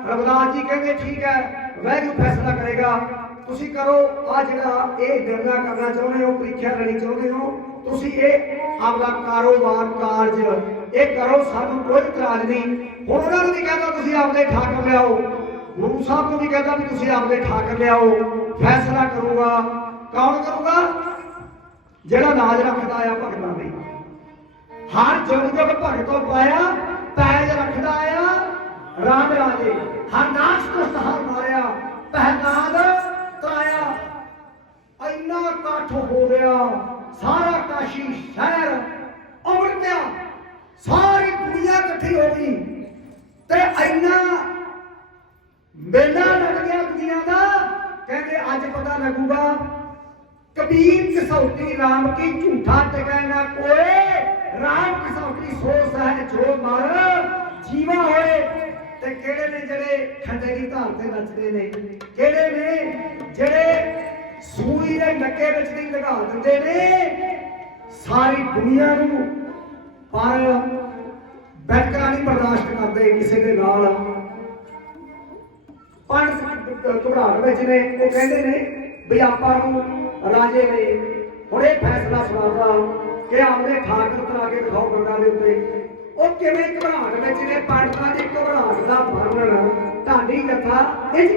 ਰਵਿਦਾਸ ਜੀ ਕਹਿੰਦੇ ਠੀਕ ਹੈ, ਵੈਗੂ ਫੈਸਲਾ ਕਰੇਗਾ, ਤੁਸੀਂ ਕਰੋ। ਆ ਜਿਹੜਾ ਇਹ ਨਿਰਣਾ ਕਰਨਾ ਚਾਹੁੰਦੇ ਹੋ, ਪ੍ਰੀਖਿਆ ਲੈਣੀ ਚਾਹੁੰਦੇ ਹੋ, ਤੁਸੀਂ ਇਹ ਆਪਦਾ ਕਾਰੋਬਾਰ ਕਾਰਜ ਇਹ ਕਰੋ, ਸਾਨੂੰ ਕੋਈ ਇਤਰਾਜ਼ ਨਹੀਂ। ਹੁਣ ਉਹਨਾਂ ਨੂੰ ਵੀ ਕਹਿੰਦਾ ਤੁਸੀਂ ਆਪਦੇ ਠਾਕਰ ਲਿਆਓ, ਗੁਰੂ ਸਾਹਿਬ ਨੂੰ ਵੀ ਕਹਿੰਦਾ ਵੀ ਤੁਸੀਂ ਆਪਦੇ ਠਾਕਰ ਲਿਆਓ। ਫੈਸਲਾ ਕਰੂਗਾ ਕੌਣ? ਕਰੂਗਾ ਜਿਹੜਾ ਲਾਜ ਰੱਖਦਾ ਆ ਭਗਤਾਂ ਦੀ। ਹਰ ਜੁਗ ਜੁਗ ਭਗਤੋਂ ਪਾਇਆ, ਪੈਜ ਰੱਖਦਾ ਆ ਰਾਮ ਰਾਜੇ। ਹਰ ਨਾਚ ਤੋਂ ਸਹਾਰ ਮਾਰਿਆ, ਪਹਿਨਾਦ ਤਰਾਇਆ। ਇੰਨਾ ਇਕੱਠ ਹੋ ਗਿਆ, ਸਾਰਾ ਕਾਸ਼ੀ ਸ਼ਹਿਰ ਉਮੜ ਗਿਆ, ਸਾਰੀ ਦੁਨੀਆ ਇਕੱਠੀ ਹੋ ਗਈ ਤੇ ਇੰਨਾ ਮੇਲਾ ਲੱਗ ਗਿਆ ਦੁਨੀਆ ਦਾ। ਕਹਿੰਦੇ ਅੱਜ ਪਤਾ ਲੱਗੂਗਾ ਕਬੀਰ ਕਸੌਟੀ ਰਾਮ ਕੀ, ਝੂਠਾ ਟਿਕੈ ਨਾ ਕੋਏ। ਰਾਮ ਕਸੌਟੀ ਸੋ ਸਹਿ ਜੋ ਮਰ ਜੀਵਾ ਹੋਏ। ਤੇ ਕਿਹੜੇ ਨੇ ਜਿਹੜੇ ਖੰਡੇ ਦੀ ਧਾਰ ਤੇ ਨੱਚਦੇ ਨੇ? ਕਿਹੜੇ ਨੇ ਜਿਹੜੇ ਸੂਈ ਦੇ ਨੱਕੇ ਵਿੱਚ ਨਹੀਂ ਲਗਾ ਦਿੰਦੇ ਨੇ ਸਾਰੀ ਦੁਨੀਆ ਨੂੰ? ਪਰ ਬੈਠਕਾ ਨਹੀਂ ਬਰਦਾਸ਼ਤ ਕਰਦੇ ਕਿਸੇ ਦੇ ਨਾਲ। ਪੰਜ ਘਬਰਾਹਟ ਵਿੱਚ ਨੇ, ਉਹ ਕਹਿੰਦੇ ਨੇ ਵੀ ਆਪਾਂ ਨੂੰ ਰਾਜੇ ਨੇ ਹੁਣ ਇਹ ਫੈਸਲਾ ਸੁਣਾਉਣਾ ਕਿ ਆਪਦੇ ਠਾਕਰ ਤਰਾ ਕੇ ਦਿਖਾਓ ਗੰਗਾ ਦੇ ਉੱਤੇ। ਉਹ ਕਿਵੇਂ ਘਬਰਾਹਟ ਵਿੱਚ ਨੇ? ਪੰਡਤਾਂ ਦੀ ਘਬਰਾਹਟ ਦਾ ਵਰਣਨ ਢਾਡੀ ਜੱਥਾ ਇਹ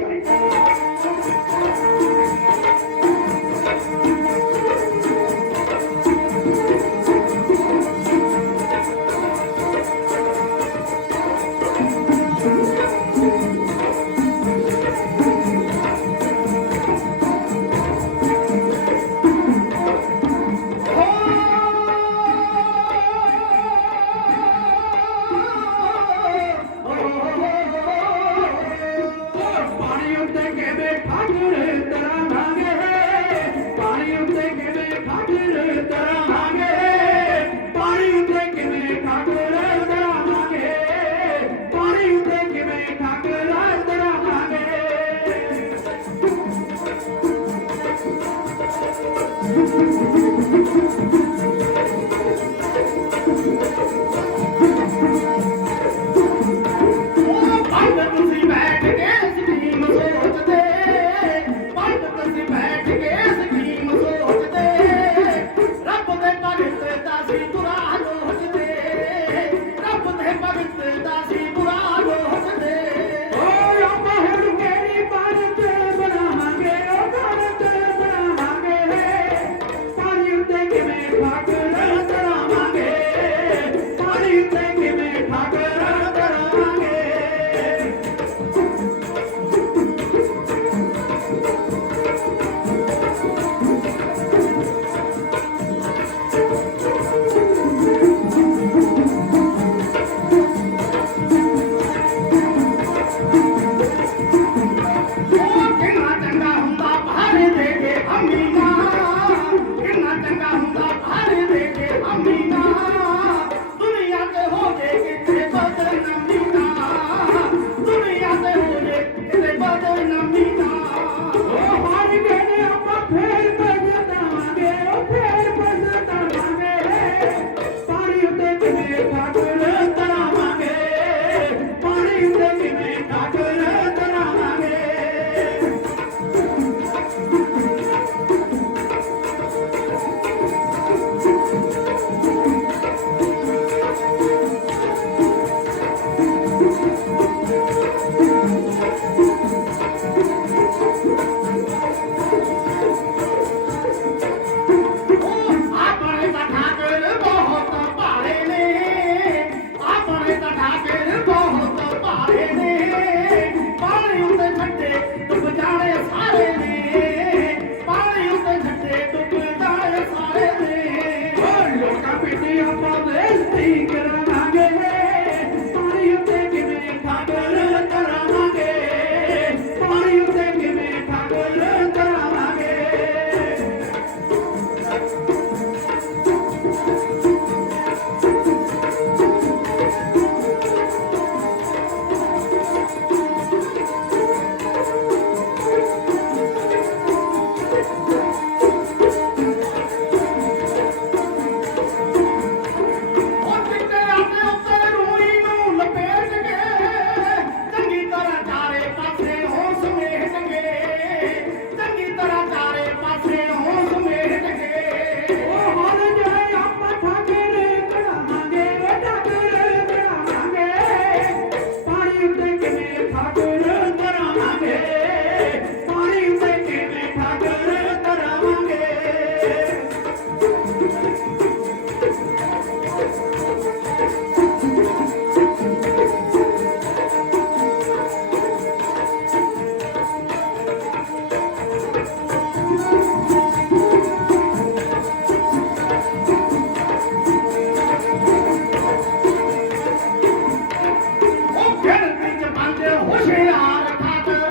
ਗਿਣਤੀ ਚ ਪੰਜ ਹੁਸ਼ਿਆਰ ਠਾਕਰ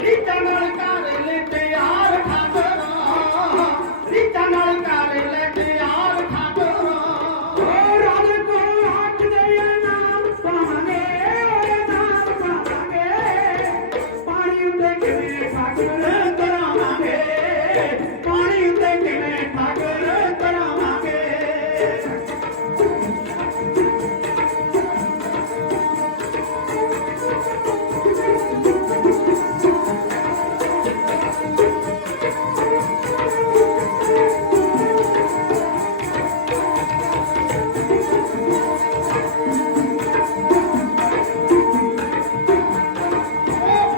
ਰੀਤਾਂ ਨਾਲ ਕਰ ਲੈ ਤਿਆਰ ਠਾਕਰ ਰੀਤਾਂ ਨਾਲ ਕਰ ਲੈ ਤਿਆਰ ਠਾਕਰ ਰਾਜੇ ਕੋਲ ਹੱਥ ਦੇ ਨਾਮ ਪਾਵਾਂਗੇ ਨਾਮ ਪਾਵਾਂਗੇ ਪਾਣੀ ਉੱਤੇ ਕਿਵੇਂ ਠਾਕਰ ਕਰਾਵਾਂਗੇ ਪਾਣੀ ਉੱਤੇ ਕਿਵੇਂ ਠਾਕਰ ਕਰਾਵਾਂਗੇ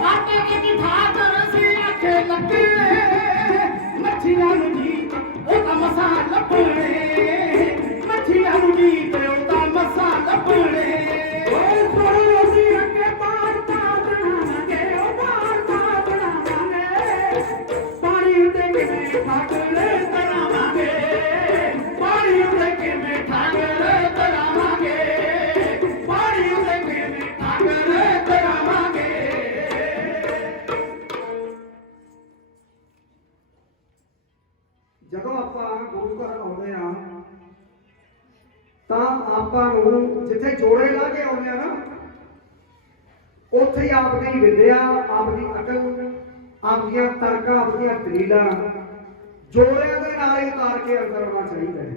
ਆਟੇ ਦੀ ਠਾਕਰ ਸੀ ਆਖੇ ਲੱਗੇ ਮੱਛੀਆਂ ਨੂੰ ਜੀਤ ਉਹ ਤਾਂ ਮਸਾ ਲੱਭਣੇ ਮੱਛੀਆਂ ਨੂੰ ਜੀਤ ਉਹ ਤਾਂ ਮਸਾ ਲੱਭਣੇ ਓਏ ਸੋਹਣੇ ਅਸੀਂ ਅੱਗੇ ਬਾਹਰ ਤਾਂ ਬਣਾਵਾਂਗੇ ਉਹ ਬਾਹਰ ਤਾਂ ਬਣਾਵਾਂਗੇ ਪਾਣੀ ਉੱਤੇ ਕਿਵੇਂ ਠਾਕਰ ਕਰਾਵਾਂਗੇ ਪਾਣੀ ਉੱਤੇ ਕਿਵੇਂ ਠਾਕਰ ਕਰਾਵਾਂਗੇ ਪਾਣੀ ਉੱਤੇ ਕਿਵੇਂ ਠਾਕਰ ਕਰਾਵਾਂਗੇ ਜਦੋਂ ਆਪਾਂ ਗੁਰੂ ਘਰ ਆਉਂਦੇ ਆ ਤਾਂ ਆਪਾਂ ਨੂੰ ਜਿੱਥੇ ਜੋੜੇ ਲਾ ਕੇ ਆਉਂਦੇ ਆ ਨਾ ਉੱਥੇ ਹੀ ਆਪਦੀ ਵਿਦਿਆ ਆਪਦੀ ਅਕਲ ਆਪਦੀਆਂ ਤਰਕਾਂ ਆਪਦੀਆਂ ਦਲੀਲਾਂ ਜੋੜਿਆਂ ਦੇ ਨਾਲ ਹੀ ਉਤਾਰ ਕੇ ਅੰਦਰ ਆਉਣਾ ਚਾਹੀਦਾ ਹੈ।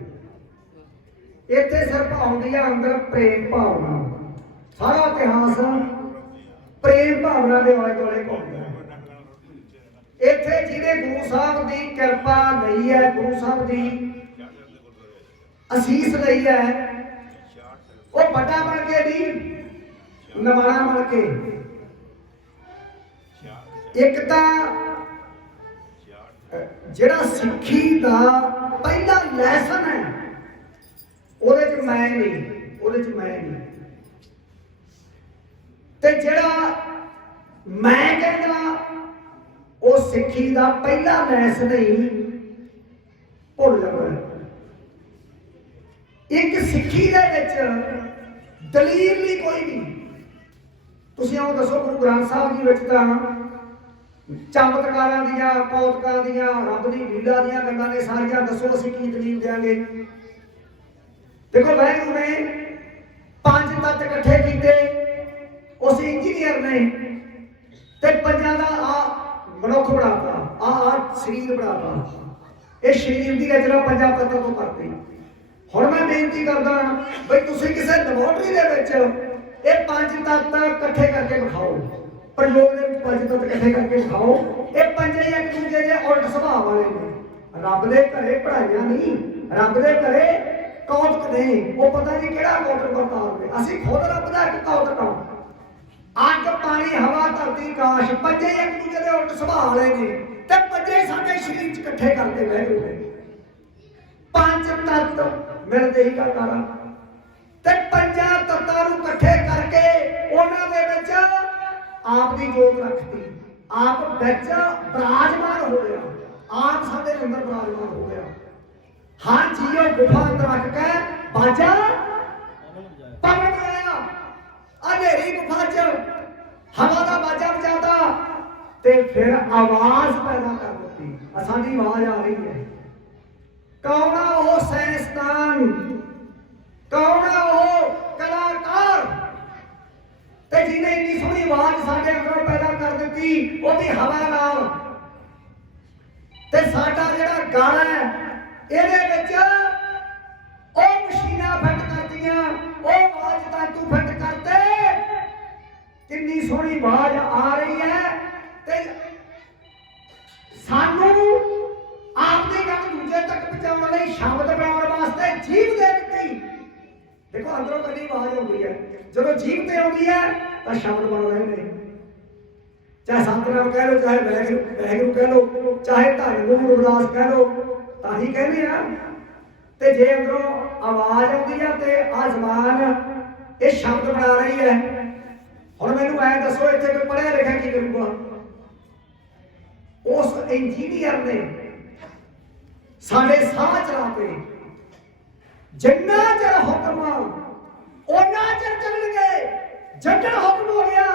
ਇੱਥੇ ਸਿਰਫ ਆਉਂਦੀ ਆ ਅੰਦਰ ਪ੍ਰੇਮ ਭਾਵਨਾ ਸਾਰਾ ਇਤਿਹਾਸ ਪ੍ਰੇਮ ਭਾਵਨਾ ਦੇ ਆਲੇ ਦੁਆਲੇ ਘੁੰਮਦਾ ਹੈ। ਇੱਥੇ ਜਿਹਨੇ ਗੁਰੂ ਸਾਹਿਬ ਦੀ ਕਿਰਪਾ ਲਈ ਹੈ ਗੁਰੂ ਸਾਹਿਬ ਦੀ ਅਸੀਸ ਲਈ ਹੈ ਉਹ ਵੱਡਾ ਬਣ ਕੇ ਨਹੀਂ ਨਵਾਣਾ ਬਣ ਕੇ ਇੱਕ ਤਾਂ ਜਿਹੜਾ ਸਿੱਖੀ ਦਾ ਪਹਿਲਾ ਲੈਸਨ ਹੈ ਉਹਦੇ ਚ ਮੈਂ ਨਹੀਂ ਉਹਦੇ ਚ ਮੈਂ ਨਹੀਂ ਤੇ ਜਿਹੜਾ ਮੈਂ ਕਹਿੰਦਾ ਉਹ ਸਿੱਖੀ ਦਾ ਪਹਿਲਾ ਲੈਸਨ ਹੀ ਭੁੱਲ ਜਾਂਦਾ ਹੈ। ਇੱਕ ਸਿੱਖੀ ਦੇ ਵਿੱਚ ਦਲੀਲ ਨਹੀਂ ਕੋਈ ਵੀ ਤੁਸੀਂ ਉਹ ਦੱਸੋ ਗੁਰੂ ਗ੍ਰੰਥ ਸਾਹਿਬ ਜੀ ਵਿੱਚ ਤਾਂ ਚਮਤਕਾਰਾਂ ਦੀਆਂ ਕੌਤਕਾਂ ਦੀਆਂ ਰੱਬ ਦੀ ਲੀਲਾ ਦੀਆਂ ਗੱਲਾਂ ਨੇ ਸਾਰੀਆਂ ਦੱਸੋ ਅਸੀਂ ਕੀ ਦਲੀਲ ਦਿਆਂਗੇ। ਦੇਖੋ ਵਾਹਿਗੁਰੂ ਨੇ ਪੰਜ ਤੱਤ ਇਕੱਠੇ ਕੀਤੇ ਉਸ ਇੰਜੀਨੀਅਰ ਨੇ ਤੇ ਪੰਜਾਂ ਦਾ ਆ ਮਨੁੱਖ ਬਣਾਤਾ ਆ ਸਰੀਰ ਬਣਾਤਾ ਇਹ ਸਰੀਰ ਦੀ ਰਚਨਾ ਪੰਜਾਂ ਤੱਤਾਂ ਤੋਂ ਕਰਤੀ। ਹੁਣ ਮੈਂ ਬੇਨਤੀ ਕਰਦਾ ਬਈ ਤੁਸੀਂ ਕਿਸੇ ਲੈਬੋਰਟਰੀ ਦੇ ਵਿੱਚ ਇਹ ਪੰਜ ਤੱਤ ਇਕੱਠੇ ਕਰਕੇ ਵਿਖਾਓ ਪ੍ਰਯੋਗ ਦੇ ਵਿੱਚ ਪੰਜ ਤੱਤ ਇਕੱਠੇ ਕਰਕੇ ਵਿਖਾਓ ਇਹ ਪੰਜੇ ਇੱਕ ਦੂਜੇ ਦੇ ਉਲਟ ਸੁਭਾਅ ਵਾਲੇ ਨੇ। ਰੱਬ ਦੇ ਘਰੇ ਪੜਾਈਆਂ ਨਹੀਂ ਰੱਬ ਦੇ ਘਰੇ ਕੌਤਕ ਨੇ ਉਹ ਪਤਾ ਨਹੀਂ ਕਿਹੜਾ ਕੌਤਕ ਵਰਤਾਰ ਨੇ ਅਸੀਂ ਖੁਦ ਰੱਬ ਦਾ ਇੱਕ ਕੌਤਕ ਆ। ਅੱਗ ਪਾਣੀ ਹਵਾ ਧਰਤੀ ਆਕਾਸ਼ ਪੰਜੇ ਇੱਕ ਦੂਜੇ ਦੇ ਉਲਟ ਸੁਭਾਅ ਵਾਲੇ ਨੇ ਤੇ ਪੰਜੇ ਸਾਡੇ ਸਰੀਰ 'ਚ ਇਕੱਠੇ ਕਰਦੇ ਬਹਿ ਗਏ ਨੇ। ਪੰਜ ਤੱਤ ਮਿਲਦੇ ਹੀ ਕਰਾਂ ਤੇ ਪੰਜਾਂ ਤੱਤਾਂ ਨੂੰ ਇਕੱਠੇ ਕਰਕੇ ਉਹਨਾਂ ਦੇ ਵਿੱਚ ਆਪ ਦੀ ਜੋਤ ਰੱਖਤੀ ਆਪ ਵਿੱਚ ਬਰਾਜਮਾਨ ਹੋ ਗਿਆ ਆਪ ਸਾਡੇ ਅੰਦਰ ਬਰਾਜਮਾਨ ਹੋ ਗਿਆ। ਹਾਂ ਜੀਓ ਗੁਫਾ ਅੰਦਰ ਰੱਖ ਕੇ ਬਾਜਾ ਪਵਨ ਆਇਆ ਅੰਧੇਰੀ ਗੁਫਾ 'ਚ ਹਵਾ ਦਾ ਬਾਜਾ ਵਜਾਦਾ ਤੇ ਫਿਰ ਆਵਾਜ਼ ਪੈਦਾ ਕਰ ਦਿੱਤੀ ਸਾਡੀ ਆਵਾਜ਼ ਆ ਰਹੀ ਹੈ। ਕੌਣ ਆ ਉਹ ਸਾਇੰਸਦਾਨ ਕੌਣ ਆ ਉਹ ਕਲਾਕਾਰ ਤੇ ਜਿਹਨੇ ਇੰਨੀ ਸੋਹਣੀ ਆਵਾਜ਼ ਸਾਡੇ ਅੰਦਰੋਂ ਪੈਦਾ ਕਰ ਦਿੱਤੀ ਉਹਦੀ ਹਵਾ ਨਾਲ ਤੇ ਸਾਡਾ ਜਿਹੜਾ ਗਾਣਾ ਹੈ ਇਹਦੇ ਵਿੱਚ ਉਹ ਮਸ਼ੀਨਾਂ ਫਿੱਟ ਕਰਦੀਆਂ ਉਹ ਆਵਾਜ਼ ਤਾਂਤੂ ਫਿੱਟ ਕਰਦੇ ਕਿੰਨੀ ਸੋਹਣੀ ਆਵਾਜ਼ ਆ ਰਹੀ ਹੈ ਤੇ ਸਾਨੂੰ ਆਪਦੀ ਗੱਲ ਦੂਜੇ ਤੱਕ ਪਹੁੰਚਾਉਣ ਲਈ ਸ਼ਬਦ ਬਣਾਉਣ ਵਾਸਤੇ ਜੀਭ ਦੇ ਦਿੱਤੀ। ਦੇਖੋ ਅੰਦਰੋਂ ਕਦੀ ਆਵਾਜ਼ ਆਉਂਦੀ ਹੈ ਜਦੋਂ ਜੀਭ ਤੇ ਆਉਂਦੀ ਹੈ ਤਾਂ ਸ਼ਬਦ ਬਣ ਰਹੇ ਨੇ ਚਾਹੇ ਸਤਿਨਾਮ ਕਹਿ ਲਓ ਚਾਹੇ ਵਾਹਿਗੁਰੂ ਕਹਿ ਲਓ ਚਾਹੇ ਧੰਨ ਗੁਰੂ ਰਵਿਦਾਸ ਕਹਿ ਲਓ ਤਾਂ ਹੀ ਕਹਿੰਦੇ ਆ। ਤੇ ਜੇ ਅੰਦਰੋਂ ਆਵਾਜ਼ ਆਉਂਦੀ ਹੈ ਤੇ ਆ ਜ਼ਬਾਨ ਇਹ ਸ਼ਬਦ ਬਣਾ ਰਹੀ ਹੈ। ਹੁਣ ਮੈਨੂੰ ਐ ਦੱਸੋ ਇੱਥੇ ਕੋਈ ਪੜ੍ਹਿਆ ਲਿਖਿਆ ਕੀ ਕਰੂਗਾ। ਉਸ ਇੰਜੀਨੀਅਰ ਨੇ ਸਾਡੇ ਸਾਹ ਚਲਾਤੇ ਜਿੰਨਾ ਚਿਰ ਹੁਕਮ ਉਹਨਾਂ ਚਿਰ ਚੱਲਣਗੇ ਜੱਟਣ ਹੁਕਮ ਹੋ ਗਿਆ,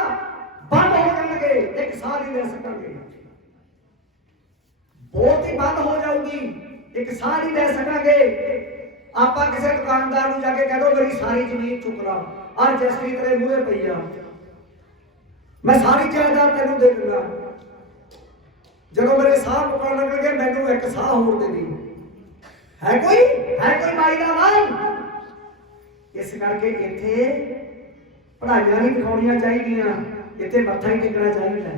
ਬੰਦ ਹੋ ਜਾਣਗੇ, ਇੱਕ ਸਾਹ ਨਹੀਂ ਲੈ ਸਕਾਂਗੇ। ਬੋਲਤੀ ਬੰਦ ਹੋ ਜਾਊਗੀ, ਇੱਕ ਸਾਹ ਨਹੀਂ ਲੈ ਸਕਾਂਗੇ। ਆਪਾਂ ਕਿਸੇ ਦੁਕਾਨਦਾਰ ਨੂੰ ਜਾ ਕੇ ਕਹਿ ਦੋ ਮੇਰੀ ਸਾਰੀ ਜ਼ਮੀਨ ਚੁੱਕ ਲਾ, ਆਹ ਰਜਿਸਟਰੀ ਤੇਰੇ ਮੂਹਰੇ ਪਈ ਆ, ਮੈਂ ਸਾਰੀ ਜਾਇਦਾਦ ਤੈਨੂੰ ਦੇ ਦਿੰਦਾ। ਜਦੋਂ ਮੇਰੇ ਸਾਹ ਮੁੱਕਣ ਲੱਗਣਗੇ ਮੈਨੂੰ ਇੱਕ ਸਾਹ ਹੋਰ ਦੇ ਦੀ। ਹੈ ਕੋਈ ਮਾਈ ਦਾ ਮਨ? ਇਸ ਕਰਕੇ ਇੱਥੇ ਪੜ੍ਹਾਈਆਂ ਨਹੀਂ ਦਿਖਾਉਣੀਆਂ ਚਾਹੀਦੀਆਂ, ਇੱਥੇ ਮੱਥਾ ਹੀ ਟੇਕਣਾ ਚਾਹੀਦਾ।